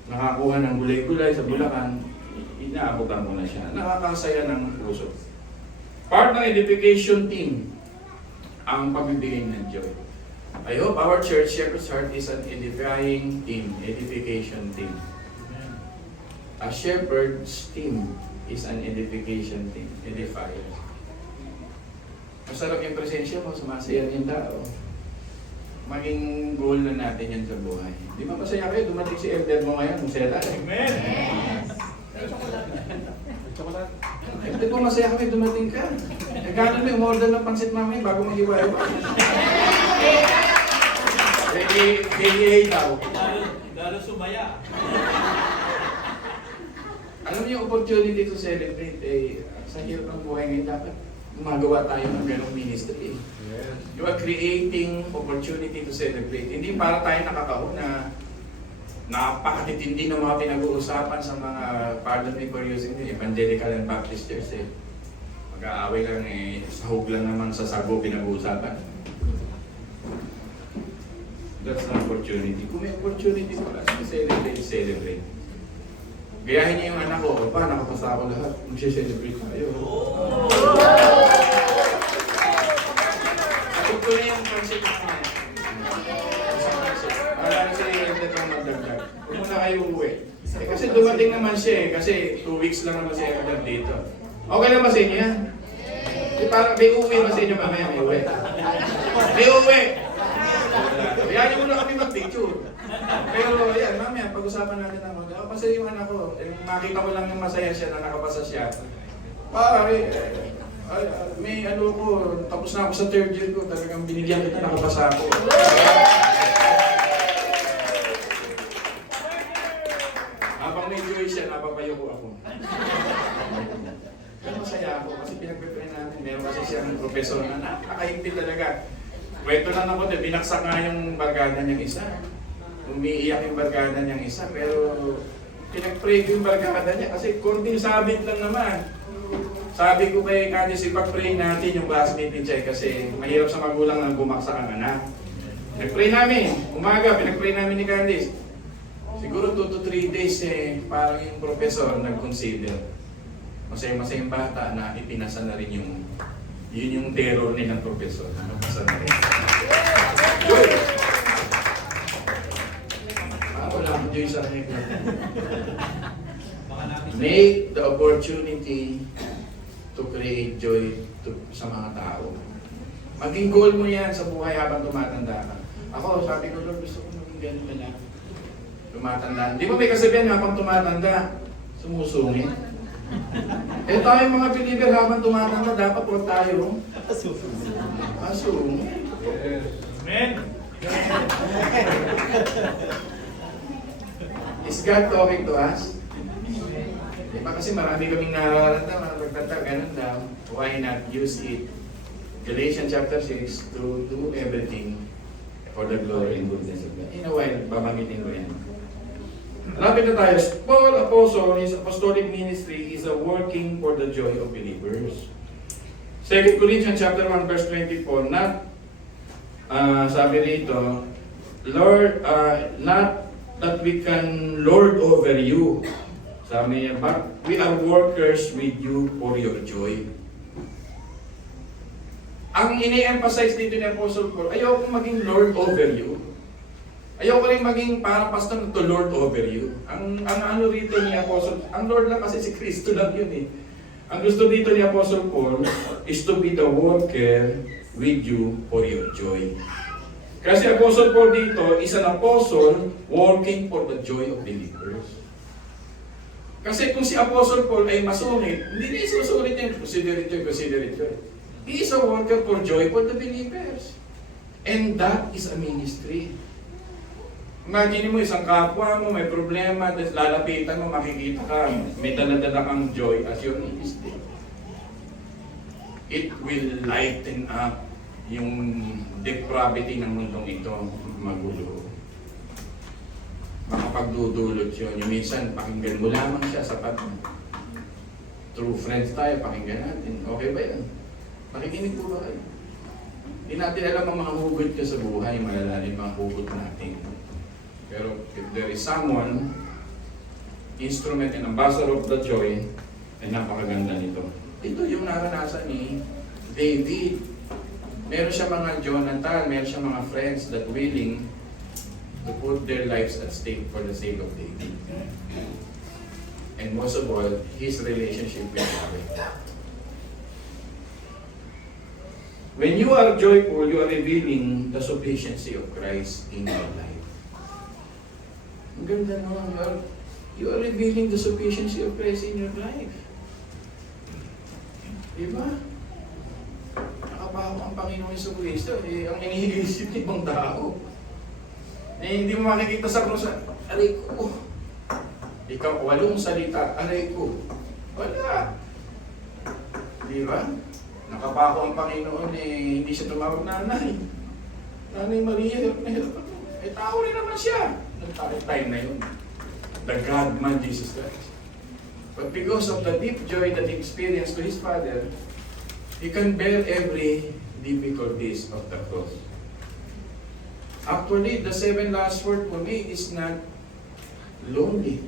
nakakuha ng gulay-gulay sa Bulacan, inaabutan ko na siya. Nakakasaya ng puso. Part ng edification team, ang pamibigay ng joy. I hope our church, Shepherd's Heart, is an edifying team, edification team. A shepherd's team is an edification team, edifier. Masarap yung presensya mo, sumasaya yung tao. Maging goal na natin yan sa buhay. Di ba masaya kayo? Dumating si elder mo ngayon, masaya tayo. Amen! Yes! Chocolate. Elder mo, masaya kami, dumating ka. Eh, gano'n may umorder ng pansit mamay bago mag-iwa-iwa. KDA daw. Lalo sumaya. Alam niyo, opportunity to celebrate, sa hirap ng buhay ngayon, dapat gumagawa tayo ng ganong ministry. Yes. You are creating opportunity to celebrate. Hindi para tayo nakakahon na napakatitindi ng mga pinag-uusapan sa mga, pardon me for using the evangelical and Baptist church eh. Mag-aaway lang eh, sahog lang naman sa sago pinag-uusapan. That's an opportunity. Kung may opportunity pala, celebrate. Gayahin niyo yung anak ko, pa, nakapasa ako lahat. Mag-celebrate tayo. Ito na yung concept naman. Parang si Elder ang magdagdag. Huwag muna kayo uuwi. Kasi dumating naman siya eh. Kasi 2 weeks lang naman si Elder dito. Okay lang ba sa inyo yan? Parang may uuwi ba sa inyo mamaya? May uwi? May uwi! Hayaan niyo muna kami mag-picture. Pero yan, mamaya, pag-usapan natin ang mga. Kasi yung anak ko, makita ko lang yung masaya siya na nakapasa siya. Pare, may ano ko, tapos na ako sa 3rd year ko, talagang binigyan kita nakapasa ako. Habang may joy siya, napapayo ko ako. Pero masaya ako kasi pinag-prepare natin. Meron kasi siyang professor na nakakahimpit talaga. Kwento lang ako, binaksak nga yung barkada niyang isa. Umiiyak yung barkada niyang isa, pero pinag-pray ko yung barkada niya kasi konting sabit lang naman. Sabi ko kay Candice, ipag-pray natin yung classmate ni Chay kasi mahirap sa magulang na bumaksak ang anak. Pinag-pray namin, umaga, pinag-pray namin ni Candice. Siguro 2 to 3 days parang yung professor nag-consider. Masaya-masayang bata na ipinasa na rin yun yung terror nilang professor. Napasa na rin. Joy! Wala akong joy sa akin. Make the opportunity to create joy sa mga tao. Maging goal mo yan sa buhay habang tumatanda ka. Ako, sabi ko, Lord, gusto ko maging ganun na lang. Tumatanda. Di ba may kasabihan habang tumatanda, sumusungit? Eh tayo mga believer habang tumatanda, dapat huwag tayo. Asungit. Amen. Is God talking to us? Diba kasi marami kaming nararamdaman, magtanda, ganun daw. Why not use it? Galatians chapter 6, to do everything for the glory and goodness of God. In a while, babanggitin ko yan. Lapit na tayo. Paul, apostle, his apostolic ministry is a working for the joy of believers. 2 Corinthians chapter 1, verse 24, sabi rito, Lord, not that we can lord over you. Sabi niya, but we are workers with you for your joy. Ang ini-emphasize dito ni Apostle Paul, ayoko maging lord over you. Ayoko rin maging parang pastor to lord over you. Ang ano rito ni Apostle, ang Lord lang kasi si Kristo lang yun eh. Ang gusto dito ni Apostle Paul is to be the worker with you for your joy. Kasi Apostle Paul dito is an apostle working for the joy of believers. Kasi kung si Apostle Paul ay masungit, hindi niya isusulit niya, consider it joy. He is a worker for joy for the believers. And that is a ministry. Imagine mo, isang kapwa mo, may problema, tapos lalapitan mo, makikita ka, may dala-dala kang joy as your ministry. It will lighten up yung depravity ng mundong ito, magulo. Makapagdudulot yun. Yung minsan, pakinggan mo lamang siya, sapat mo. True friends tayo, pakinggan natin. Okay ba yan? Makikinig po ba kayo? Hindi natin alam ang mga hugot ka sa buhay, malalalim mga hugot natin. Pero if there is someone, instrument and ambassador of the joy, ay napakaganda nito. Ito yung naranasan ni David. Meron siya mga Jonathan, meron siya mga friends that willing to put their lives at stake for the sake of David. And most of all, his relationship with Yahweh. When you are joyful, you are revealing the sufficiency of Christ in your life. Ang ganda naman, you are revealing the sufficiency of Christ in your life. Diba? Nakabaho ang Panginoon sa Kristo, ang iniisip ng ibang tao. Hindi mo makikita sa krus, aray ko. Ikaw, 8 salita, aray ko. Wala. Diba? Nakabaho ang Panginoon, hindi siya tumawag nanay. Nanay Maria, hirap na hirap ako. Tao rin naman siya. Nung time na yun. The God-man Jesus Christ. But because of the deep joy that he experienced to his Father, he can bear every difficulties of the cross. Actually, the 7 last word for me is not lonely.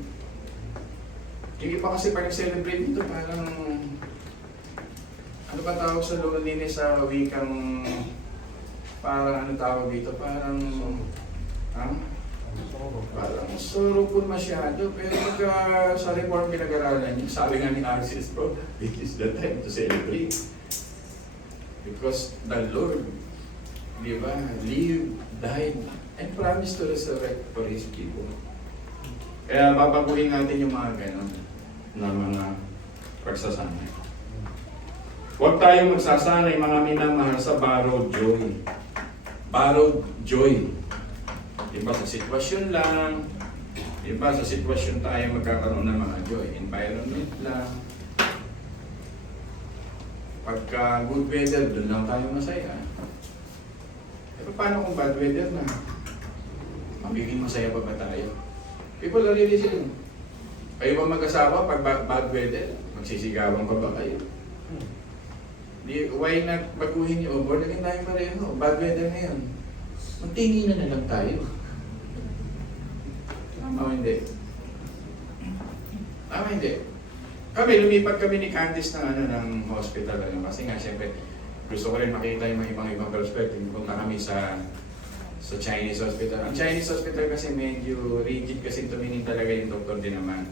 Yung iba kasi pag celebrate dito, parang ano ba tawag sa loneliness sa wikang parang ano tawag dito? Parang parang sorrowful masyado. Pero pagka sa report pinag-aralan niyo, sabi nga ni Arcis, bro, it is the time to celebrate. Because the Lord, di ba, lived, died, and promised to resurrect for His people. Kaya babaguhin natin yung mga ganon na mga pagsasanay. Huwag tayong magsasanay mga minamahal sa borrowed joy. Borrowed joy. Iba sa sitwasyon lang, iba sa sitwasyon tayo magkakaroon ng mga joy. Environment lang. Pagka good weather, doon lang tayo masaya. E paano kung bad weather na? Magiging masaya pa ba tayo? People are really saying, kayo ba mag-asawa pag bad weather? Magsisigawan pa ba kayo? Why not baguhin yung over? Naging tayo pareho. Bad weather na yun. Magtingin na lang tayo. Tama hindi? Tama hindi? Kami, lumipat kami ni Candice ng hospital. Kasi nga, siyempre, gusto ko rin makita yung mga ibang perspective. Punta kami sa Chinese hospital. Ang Chinese hospital kasi medyo rigid kasi tumingin talaga yung doktor din naman.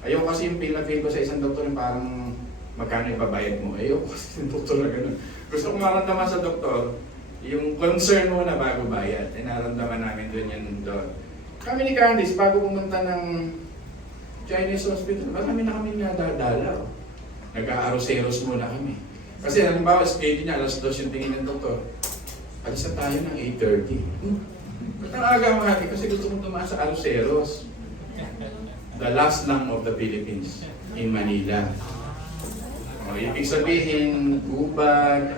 Ayoko kasi yung feel ko sa isang doktor yung parang magkano yung babayad mo. Ayoko kasi yung doktor na gano'n. Gusto ko maramdaman sa doktor yung concern mo na bago bayad. E naramdaman namin doon. Kami ni Candice, bago pumunta ng Chinese hospital, marami na kami nadadala. Nag-aaroseros muna kami. Kasi halimbawa, schedule niya, alas 2 yung tingin ng doktor. Alis na tayo ng 8:30. Ba't ang aga mo natin? Kasi gusto kong tumaan sa Aroseros. The last lang of the Philippines in Manila. O, ibig sabihin, gubat,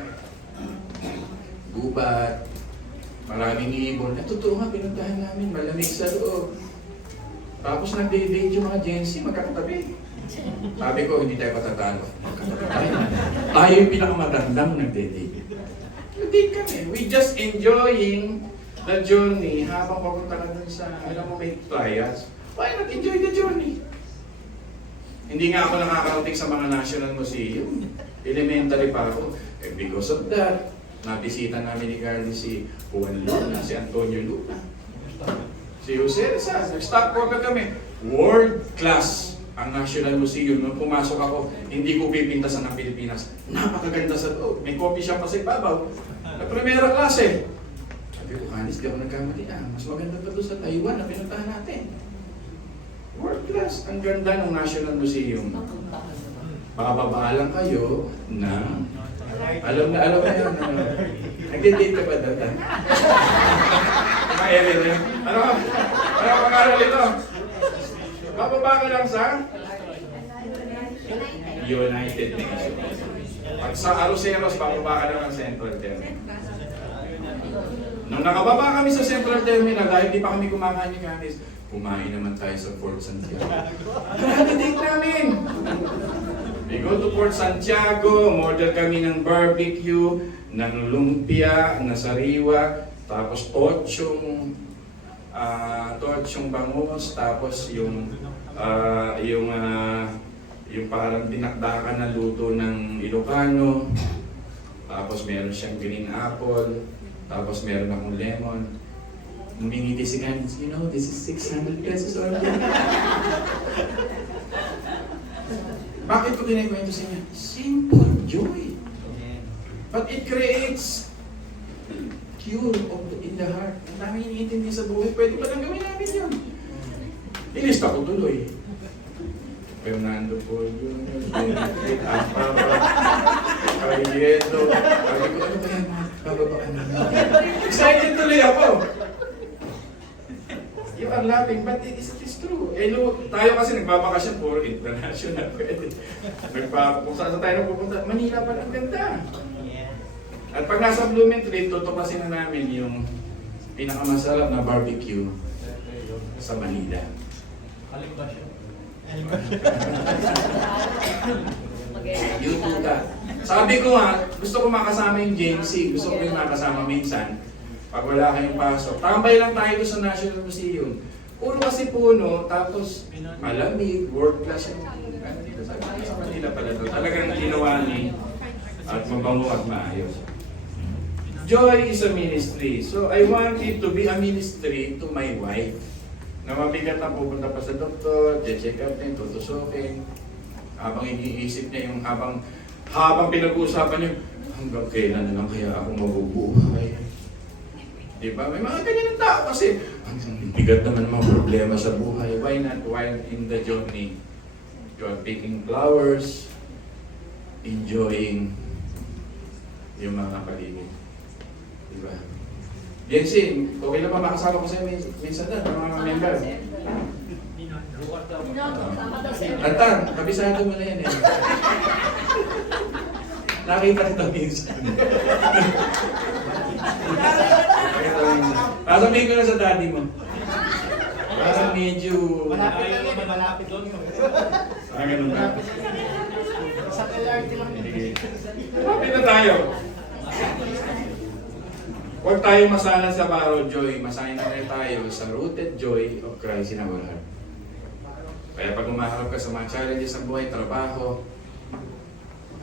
maraming ibon. At totoo nga, pinuntahan namin, malamig sa loob. Tapos nag-date yung mga Gen Z, magkakatabi. Sabi ko, hindi tayo patatalo. Tayo yung pinakamatandang nag-date. Nag-date kami. We just enjoying the journey habang papunta ka dun sa, alam mo, may trials. Why not enjoy the journey? Hindi nga ako nakakarating sa mga National Museum. Elementary pa ako. And because of that, nabisita namin ni Carly si Juan Luna, si Antonio Luna. Si Jose Rizal, nag-stop work kami. World class ang National Museum. Nung pumasok ako, hindi ko pipintasan ng Pilipinas. Napakaganda sa loob. May coffee shop pa sa ibabaw. Na primera klase. Sabi ko, Canis, di ako nagkamali. Mas maganda pa doon sa Taiwan na pinuntahan natin. World class. Ang ganda ng National Museum. Pakababaalan kayo na alam na yun. Nag-date ka ba data? Area rin. Ano pangalan ito? Bababa ka lang sa United Nations. Pag sa Aroseros, bababa ka lang ng Central Terminal. Nung nakababa kami sa Central Terminal, dahil di pa kami kumakain ni Candice, kumain naman tayo sa Fort Santiago. Grabe date namin! We go to Fort Santiago, order kami ng barbecue, ng lumpia, na sariwa, tapos tochong bangus, tapos yung parang dinakdakan na luto ng Ilocano, tapos meron siyang green apple, tapos meron akong lemon. Humingiti si Candice, you know, this is 600 pesos or Bakit ko kinikwento sa inyo? Simple joy. But it creates cure in the heart. Ang dami iniintindi sa buhay. Pwede pa lang gawin namin yun. Ilista ko tuloy. Fernando Polio, Carieto. Sabi ko, ano ba yan? Bababaan namin. Excited tuloy ako. You are laughing, but it is true. Tayo kasi nagbabakasyon for international. Kung saan tayo pupunta, Manila pa lang ganda. At pag nasa Bloomington, tutupasin na namin yung pinakamasarap na barbecue sa Manila. Halimbawa siya. Yung tuta. Sabi ko nga, gusto ko makasama yung JMC. Gusto ko yung makasama minsan. Pag wala kayong pasok. Tambay lang tayo sa National Museum. Puro kasi puno, tapos malamig, world class yung ano dito sa Manila pala doon. Talagang ginawa ni at mabango at maayos. Joy is a ministry. So I want it to be a ministry to my wife. Na mabigat na pupunta pa sa doktor, check up din, tutusukin. Habang iniisip niya yung habang pinag-uusapan niyo, hanggang kailan na lang kaya ako mabubuhay. Diba? May mga ganyan ng tao kasi, ang bigat naman ng mga problema sa buhay. Why not? While in the journey, you are picking flowers, enjoying yung mga paligid. Diba? Jensi, okay na ba makasama ko sa'yo minsan na, mga member? Atan, kabisado mo na yan eh. Nakita kita minsan. Sasabihin ko na sa daddy mo. Parang medyo... Ayaw naman malapit doon. Ganun ba? Sa LRT lang. Malapit na tayo. Huwag tayo masalan sa borrowed joy. Masahin na rin tayo sa rooted joy of Christ in our heart. Kaya pag umaharap ka sa mga challenges ng buhay, trabaho,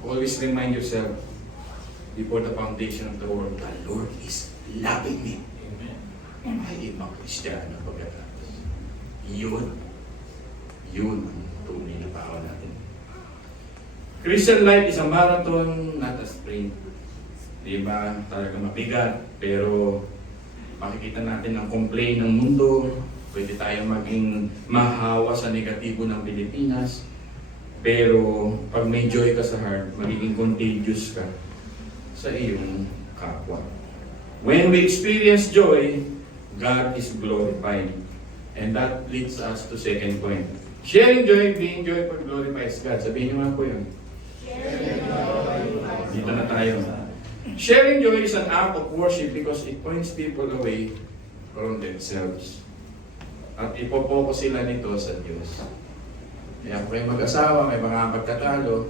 always remind yourself, before the foundation of the world, the Lord is loving me. Ay, ibang Kristiyano pagkatapos. Yun ang tunay na tao natin. Christian life is a marathon, not a sprint. Diba? Talaga mabigat, pero makikita natin ang complaint ng mundo. Pwede tayong maging mahawa sa negatibo ng Pilipinas. Pero pag may joy ka sa heart, magiging contagious ka sa iyong kapwa. When we experience joy, God is glorified. And that leads us to second point. Sharing joy, being joyful, glorifies God. Sabihin niyo nga po yun. Dito na tayo. Sharing joy is an act of worship because it points people away from themselves. At ipopokus sila nito sa Diyos. Kaya kung kayo mag-asawa, may mga pagkatalo,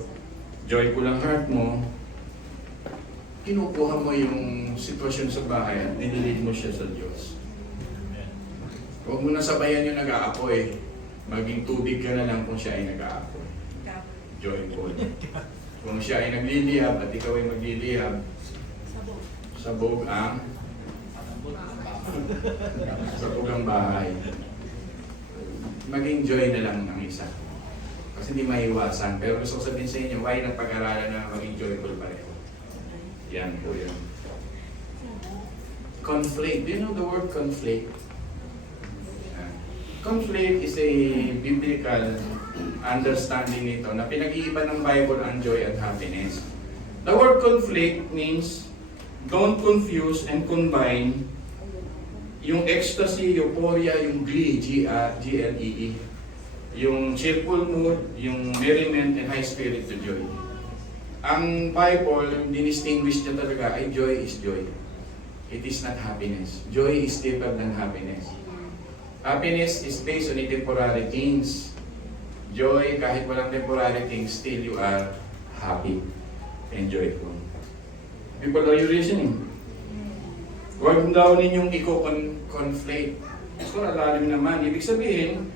joyful ang heart mo, kinukuha mo yung sitwasyon sa bahay at nililid mo siya sa Diyos. Huwag mo na sabayan yung nag-aapoy. Maging tubig ka na lang kung siya ay nag-aapoy. Joyful. Kung siya ay naglilihab at ikaw ay maglilihab, sabog ang bahay. Maging joy na lang ang isa. Kasi hindi maiwasan. Pero gusto ko sabihin sa inyo, why not pag-aralan na maging joyful pareho? Yan po yun. Conflict. Do you know the word conflict? Conflict is a biblical understanding nito na pinag-iiba ng Bible ang joy at happiness. The word conflict means don't confuse and combine yung ecstasy, euphoria, yung glee, G-L-E-E, yung cheerful mood, yung merriment, and high spirit to joy. Ang Bible, dinistinguish niya talaga ay joy is joy. It is not happiness. Joy is deeper than happiness. Happiness is based on temporary things. Joy, kahit walang temporary things, still you are happy and joyful. People, are you listening? Huwag daw ninyong i-conflate. So, alalim naman. Ibig sabihin,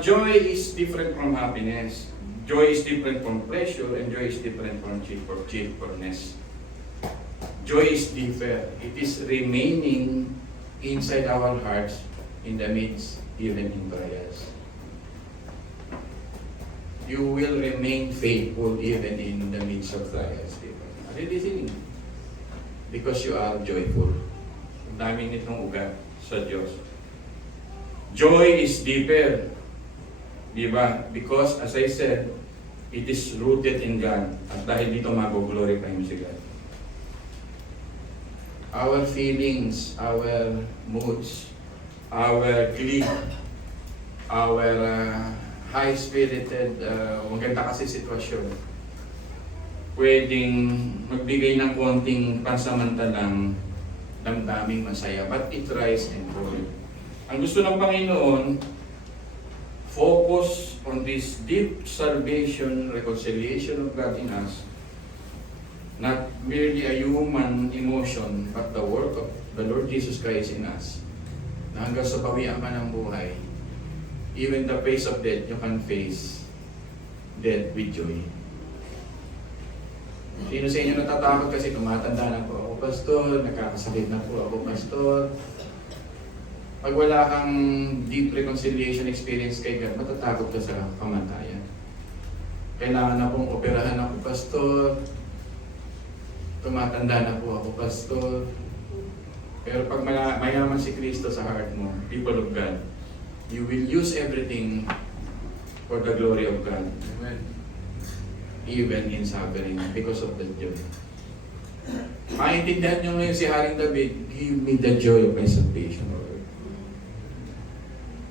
joy is different from happiness. Joy is different from pleasure, and joy is different from cheerfulness. Joy is different. It is remaining inside our hearts in the midst, even in trials. You will remain faithful even in the midst of trials, people. Are you listening? Because you are joyful. Ang daming nitong ugat sa Diyos. Joy is deeper. Diba? Because, as I said, it is rooted in God. At dahil dito mag-glorify mo si God. Our feelings, our moods, our glee, our high-spirited, maganda kasi sitwasyon, pwedeng magbigay ng konting pansamantalang damdaming masaya, but it rise and fall. Ang gusto ng Panginoon, focus on this deep salvation, reconciliation of God in us, not merely a human emotion, but the work of the Lord Jesus Christ in us, na hanggang sa bawian ka ng buhay, even the face of death, you can face death with joy. Sino sa inyo natatakot kasi tumatanda na po ako, pastor, nakakasakit na po ako, pastor. Pag wala kang deep reconciliation experience kay God, matatakot ka sa kamatayan. Kailangan na pong operahan ako, pastor. Tumatanda na po ako, pastor. Pero pag mayaman si Kristo sa heart mo, people of God, you will use everything for the glory of God. Amen. Even in suffering because of the joy. Maintindihan nyo ngayon si Haring David, give me the joy of my salvation, Lord.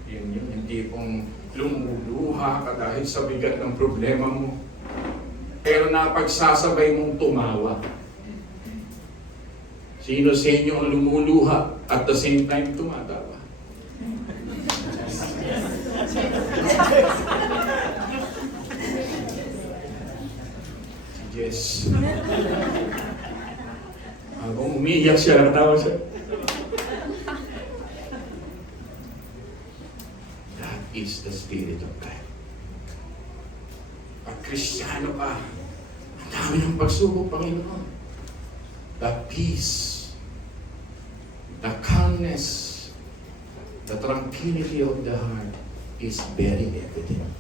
Yun, hindi pong lumuluha ka dahil sa bigat ng problema mo. Pero napagsasabay mong tumawa. Sino sa inyo ang lumuluha at the same time tumatawa? Yes. Habang umiiyak siya, natawa siya. That is the Spirit of God. Pag Kristiyano ka, ang dami ng pagsubok, Panginoon. The peace, the calmness, the tranquility of the heart is very evident.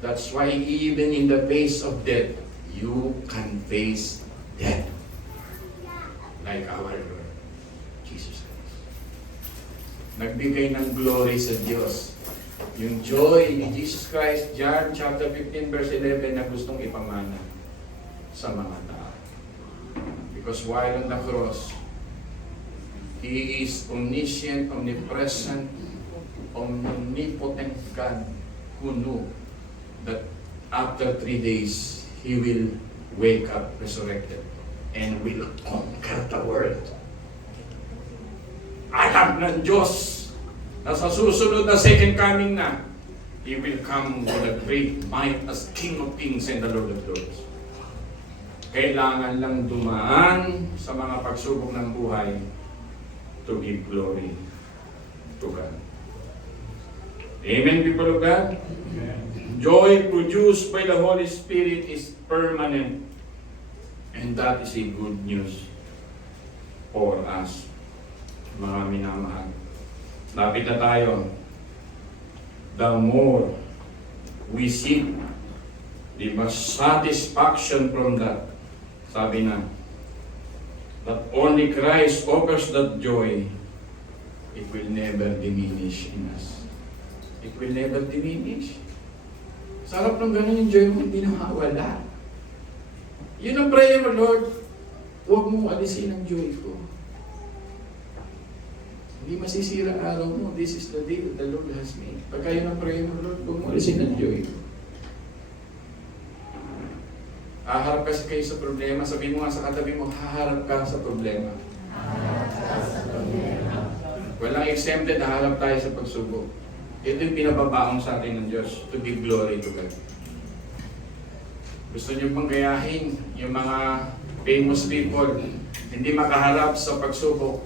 That's why even in the face of death, you can face death. Like our Lord, Jesus Christ. Nagbigay ng glory sa Diyos. Yung joy ni Jesus Christ, John chapter 15 verse 11 na gustong ipamana sa mga tao. Because while on the cross, He is omniscient, omnipresent, omnipotent God who knew that after 3 days, He will wake up resurrected and will conquer the world. Alam ng Diyos na sa susunod na second coming na, He will come with a great might as King of Kings and the Lord of Lords. Kailangan lang dumaan sa mga pagsubok ng buhay to give glory to God. Amen, people of God? Amen. Joy produced by the Holy Spirit is permanent. And that is a good news for us, mga minamahal. Lapit na tayo. The more we seek the satisfaction from that, sabi na, that only Christ offers that joy, it will never diminish in us. It will never diminish. Sarap ng ganun yung joy mo, hindi na mawala. Yun ang prayer mo, Lord. Huwag mong alisin ang joy ko. Hindi masisira ang araw mo. This is the day that the Lord has made. Pagka yun ang prayer mo, Lord, huwag mong alisin ang joy ko. Haharap kasi kayo sa problema. Sabi mo nga sa katabi mo, haharap ka sa problema. Walang exempted, haharap tayo sa pagsubok. Ito yung pinababaong sa atin ng Diyos to give glory to God. Gusto niyo bang gayahin yung mga famous people hindi makaharap sa pagsubok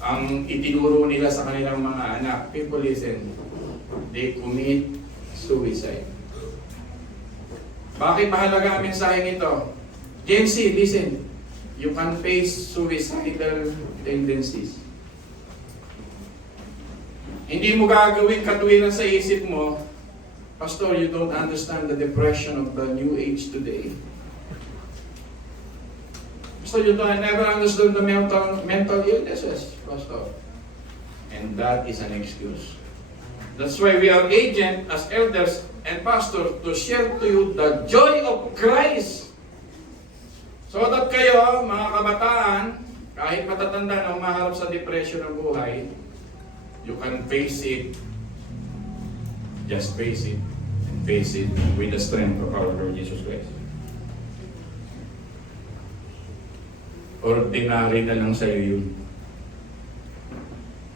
ang itinuro nila sa kanilang mga anak? People listen, they commit suicide. Bakit mahalaga ang mensaheng ito? Gen Z, listen, you can face suicidal tendencies. Hindi mo gagawin katuwiran sa isip mo, Pastor, you don't understand the depression of the new age today. Pastor, you don't never understand the mental illnesses, Pastor. And that is an excuse. That's why we are agent as elders and pastors to share to you the joy of Christ. So that kayo, mga kabataan, kahit matatanda na umaharap sa depression ng buhay, you can face it. Just face it. And face it with the strength of our Lord Jesus Christ. Ordinary na lang sa'yo yun.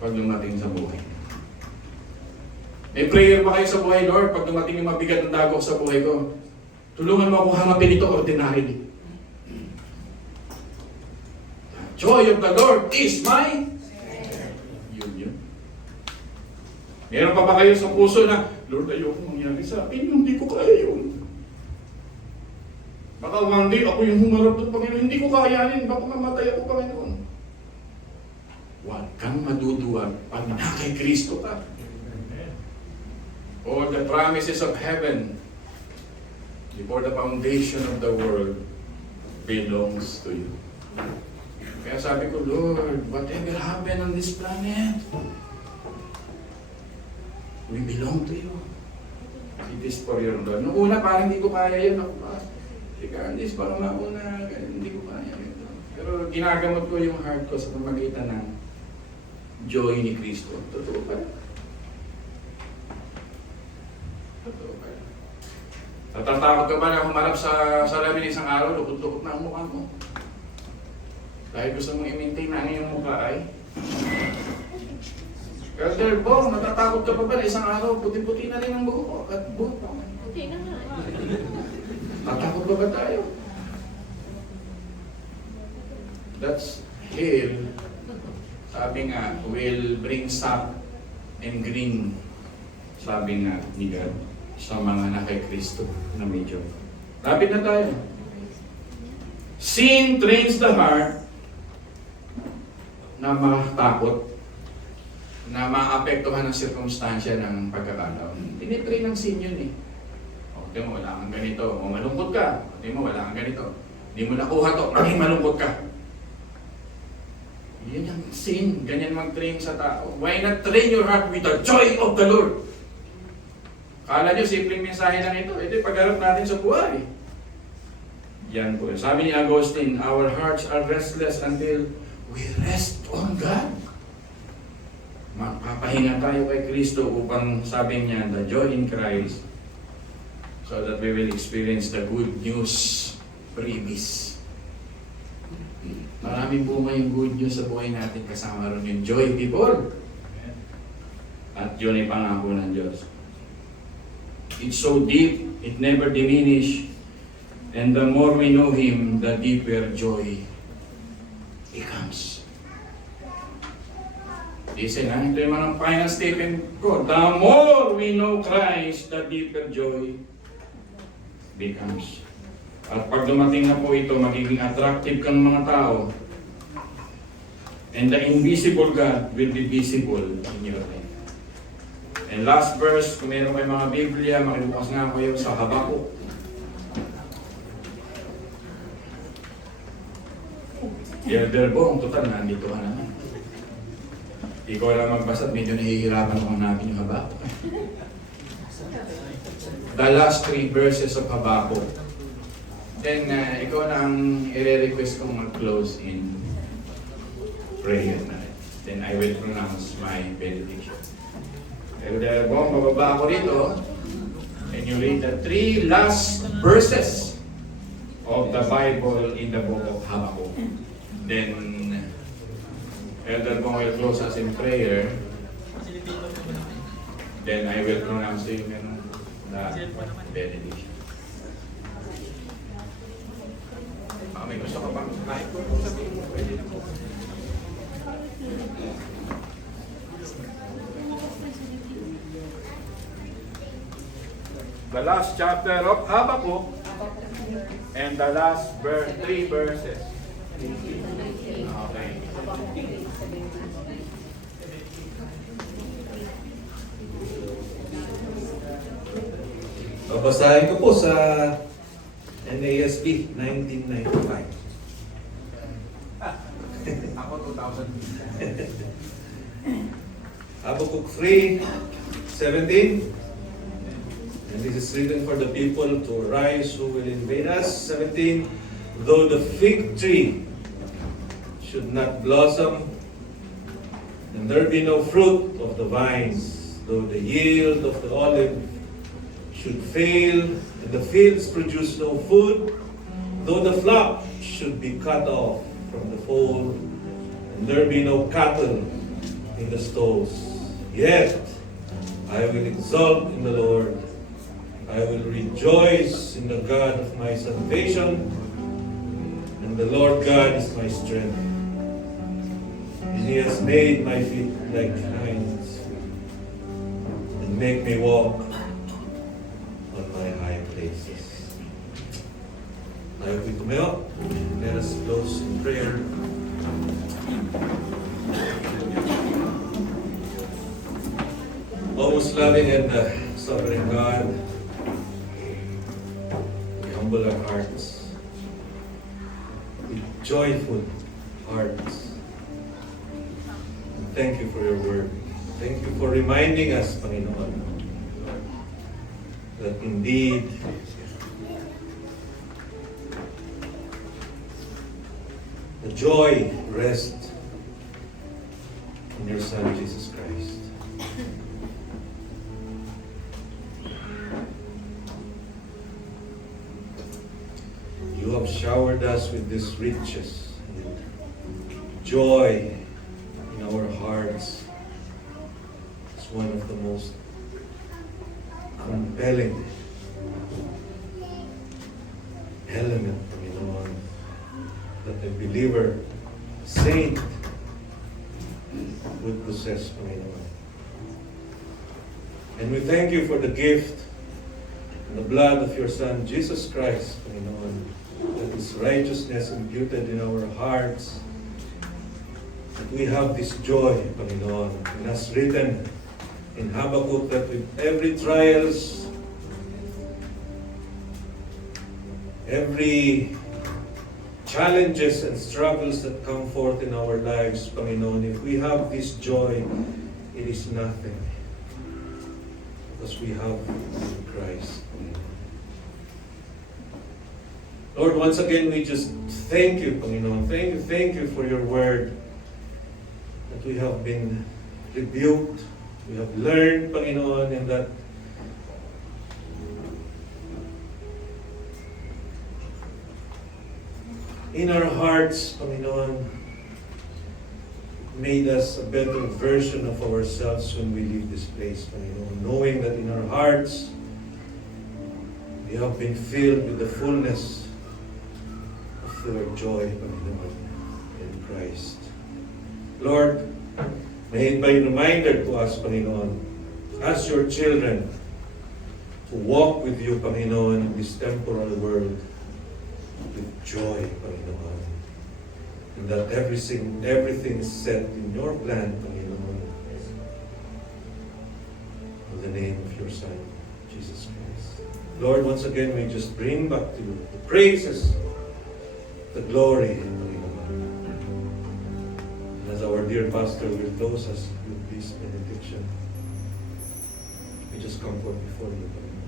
pag dumating sa buhay. May prayer ba kayo sa buhay, Lord, pag dumating yung mabigat na dagok sa buhay ko? Tulungan mo ako harapin ito ordinary. Joy of the Lord is my yun. Meron pa ba kayo sa puso na, Lord, ayoko mangyari sa akin, hindi ko kaya yun. Baka one day ako yung humarap ng Panginoon, hindi ko kayanin, baka mamatay ako, Panginoon. Huwag kang maduduwag pag na kay Kristo ka. All the promises of heaven before the foundation of the world belongs to you. Kaya sabi ko, Lord, whatever happened on this planet, we belong to you. It is for your Lord. Noong una, parang hindi ko kaya yun. Ako pa, regardless, parang mauna, hindi ko kaya yun. Pero ginagamot ko yung heart ko sa pamagitan ng joy ni Kristo. Totoo pa rin. Totoo pa rin. Natatakot ka ba na humarap sa salamin isang araw, lukot-lukot na ang mukha mo? Dahil gusto mong i-maintain na ang iyong mukha ay Elder Bong, natatakot ka pa ba na isang araw, puti-puti na rin ang buhok ko at buhok mo? Puti na nga. Natakot ba ba tayo? That's hell. Sabi nga, will bring sap and green. Sabi nga ni God sa mga na kay Kristo na medyo. Lapit na tayo. Sin trains the heart na matakot, na maapektuhan ng sirkumstansya ng pagkakataon. Tinitrain ng sin yun eh. O, di mo, wala kang ganito. O, malungkot ka. O, di mo, wala kang ganito. Di mo nakuha to. Maging malungkot ka. Yan yung sin. Ganyan mag-train sa tao. Why not train your heart with the joy of the Lord? Kala nyo, simpleng mensahe lang ito. Ito yung pagharap natin sa buhay. Yan po. Sabi ni Agustin, our hearts are restless until we rest on God. Magpapahinga tayo kay Kristo upang sabi niya, the joy in Christ, so that we will experience the good news previous. Marami po ngayong good news sa buhay natin kasama ron yung joy, people. At yun ay pangako ng Diyos. It's so deep, it never diminish, and the more we know Him, the deeper joy becomes. Listen, ito yung mga final statement ko. The more we know Christ, the deeper joy becomes. At pag dumating na po ito, magiging attractive kang mga tao. And the invisible God will be visible in your life. And last verse, kung meron kayo mga Biblia, makibukas nga kayo sa Habakuk. Elder Bong, total, nandito ka naman. Ikaw lang magbasa at medyo nahihirapan kung hanapin yung Habakuk. The last 3 verses of Habakuk. Then, ikaw na ang i-request kong mag-close in prayer na. Then, I will pronounce my benediction. Elder Bong, bababa ako dito. And you read the 3 last verses of the Bible in the book of Habakuk. Then, Elder Bong will close us in prayer. Then I will pronounce the benediction. May gusto ka bang kahit kung sabihin mo, pwede na po. The last chapter of Habakkuk and the last 3 verses. Okay. Babasahin ko po sa NASB 1995. Ako 2000. Habakkuk 3:17. And this is written for the people to arise who will invade us. 17. Though the fig tree should not blossom, and there be no fruit of the vines, though the yield of the olive should fail, and the fields produce no food, though the flock should be cut off from the fold, and there be no cattle in the stalls. Yet I will exult in the Lord. I will rejoice in the God of my salvation, and the Lord God is my strength. And He has made my feet like hinds, and make me walk on my high places. Tayo po'y tumayo. Let us close in prayer. O most loving and sovereign God, we humble our hearts with joyful hearts. And thank you for your word. Thank you for reminding us, Panginoon, that indeed the joy rests in your Son, Jesus Christ. You have showered us with these riches, and joy in our hearts. It's one of the most compelling element, Panginoon, that a believer, a saint, would possess, Panginoon. And we thank you for the gift and the blood of your Son, Jesus Christ, Panginoon, that His righteousness imputed in our hearts, that we have this joy, Panginoon, and as written in Habakkuk, that with every trials, every challenges and struggles that come forth in our lives, Panginoon, if we have this joy, it is nothing. Because we have Christ. Lord, once again, we just thank you, Panginoon. Thank you for your word. That we have been rebuked, we have learned, Panginoon, and that in our hearts, Panginoon, made us a better version of ourselves when we leave this place, Panginoon. Knowing that in our hearts, we have been filled with the fullness of your joy, Panginoon, in Christ. Lord, may it be a reminder to us, Panginoon, as your children, to walk with you, Panginoon, in this temporal world with joy, Panginoon. And that everything is set in your plan, Panginoon. In the name of your Son, Jesus Christ. Lord, once again, we just bring back to you the praises, the glory, Panginoon. And as our dear pastor will close us with this benediction, we just come forth before you, Panginoon.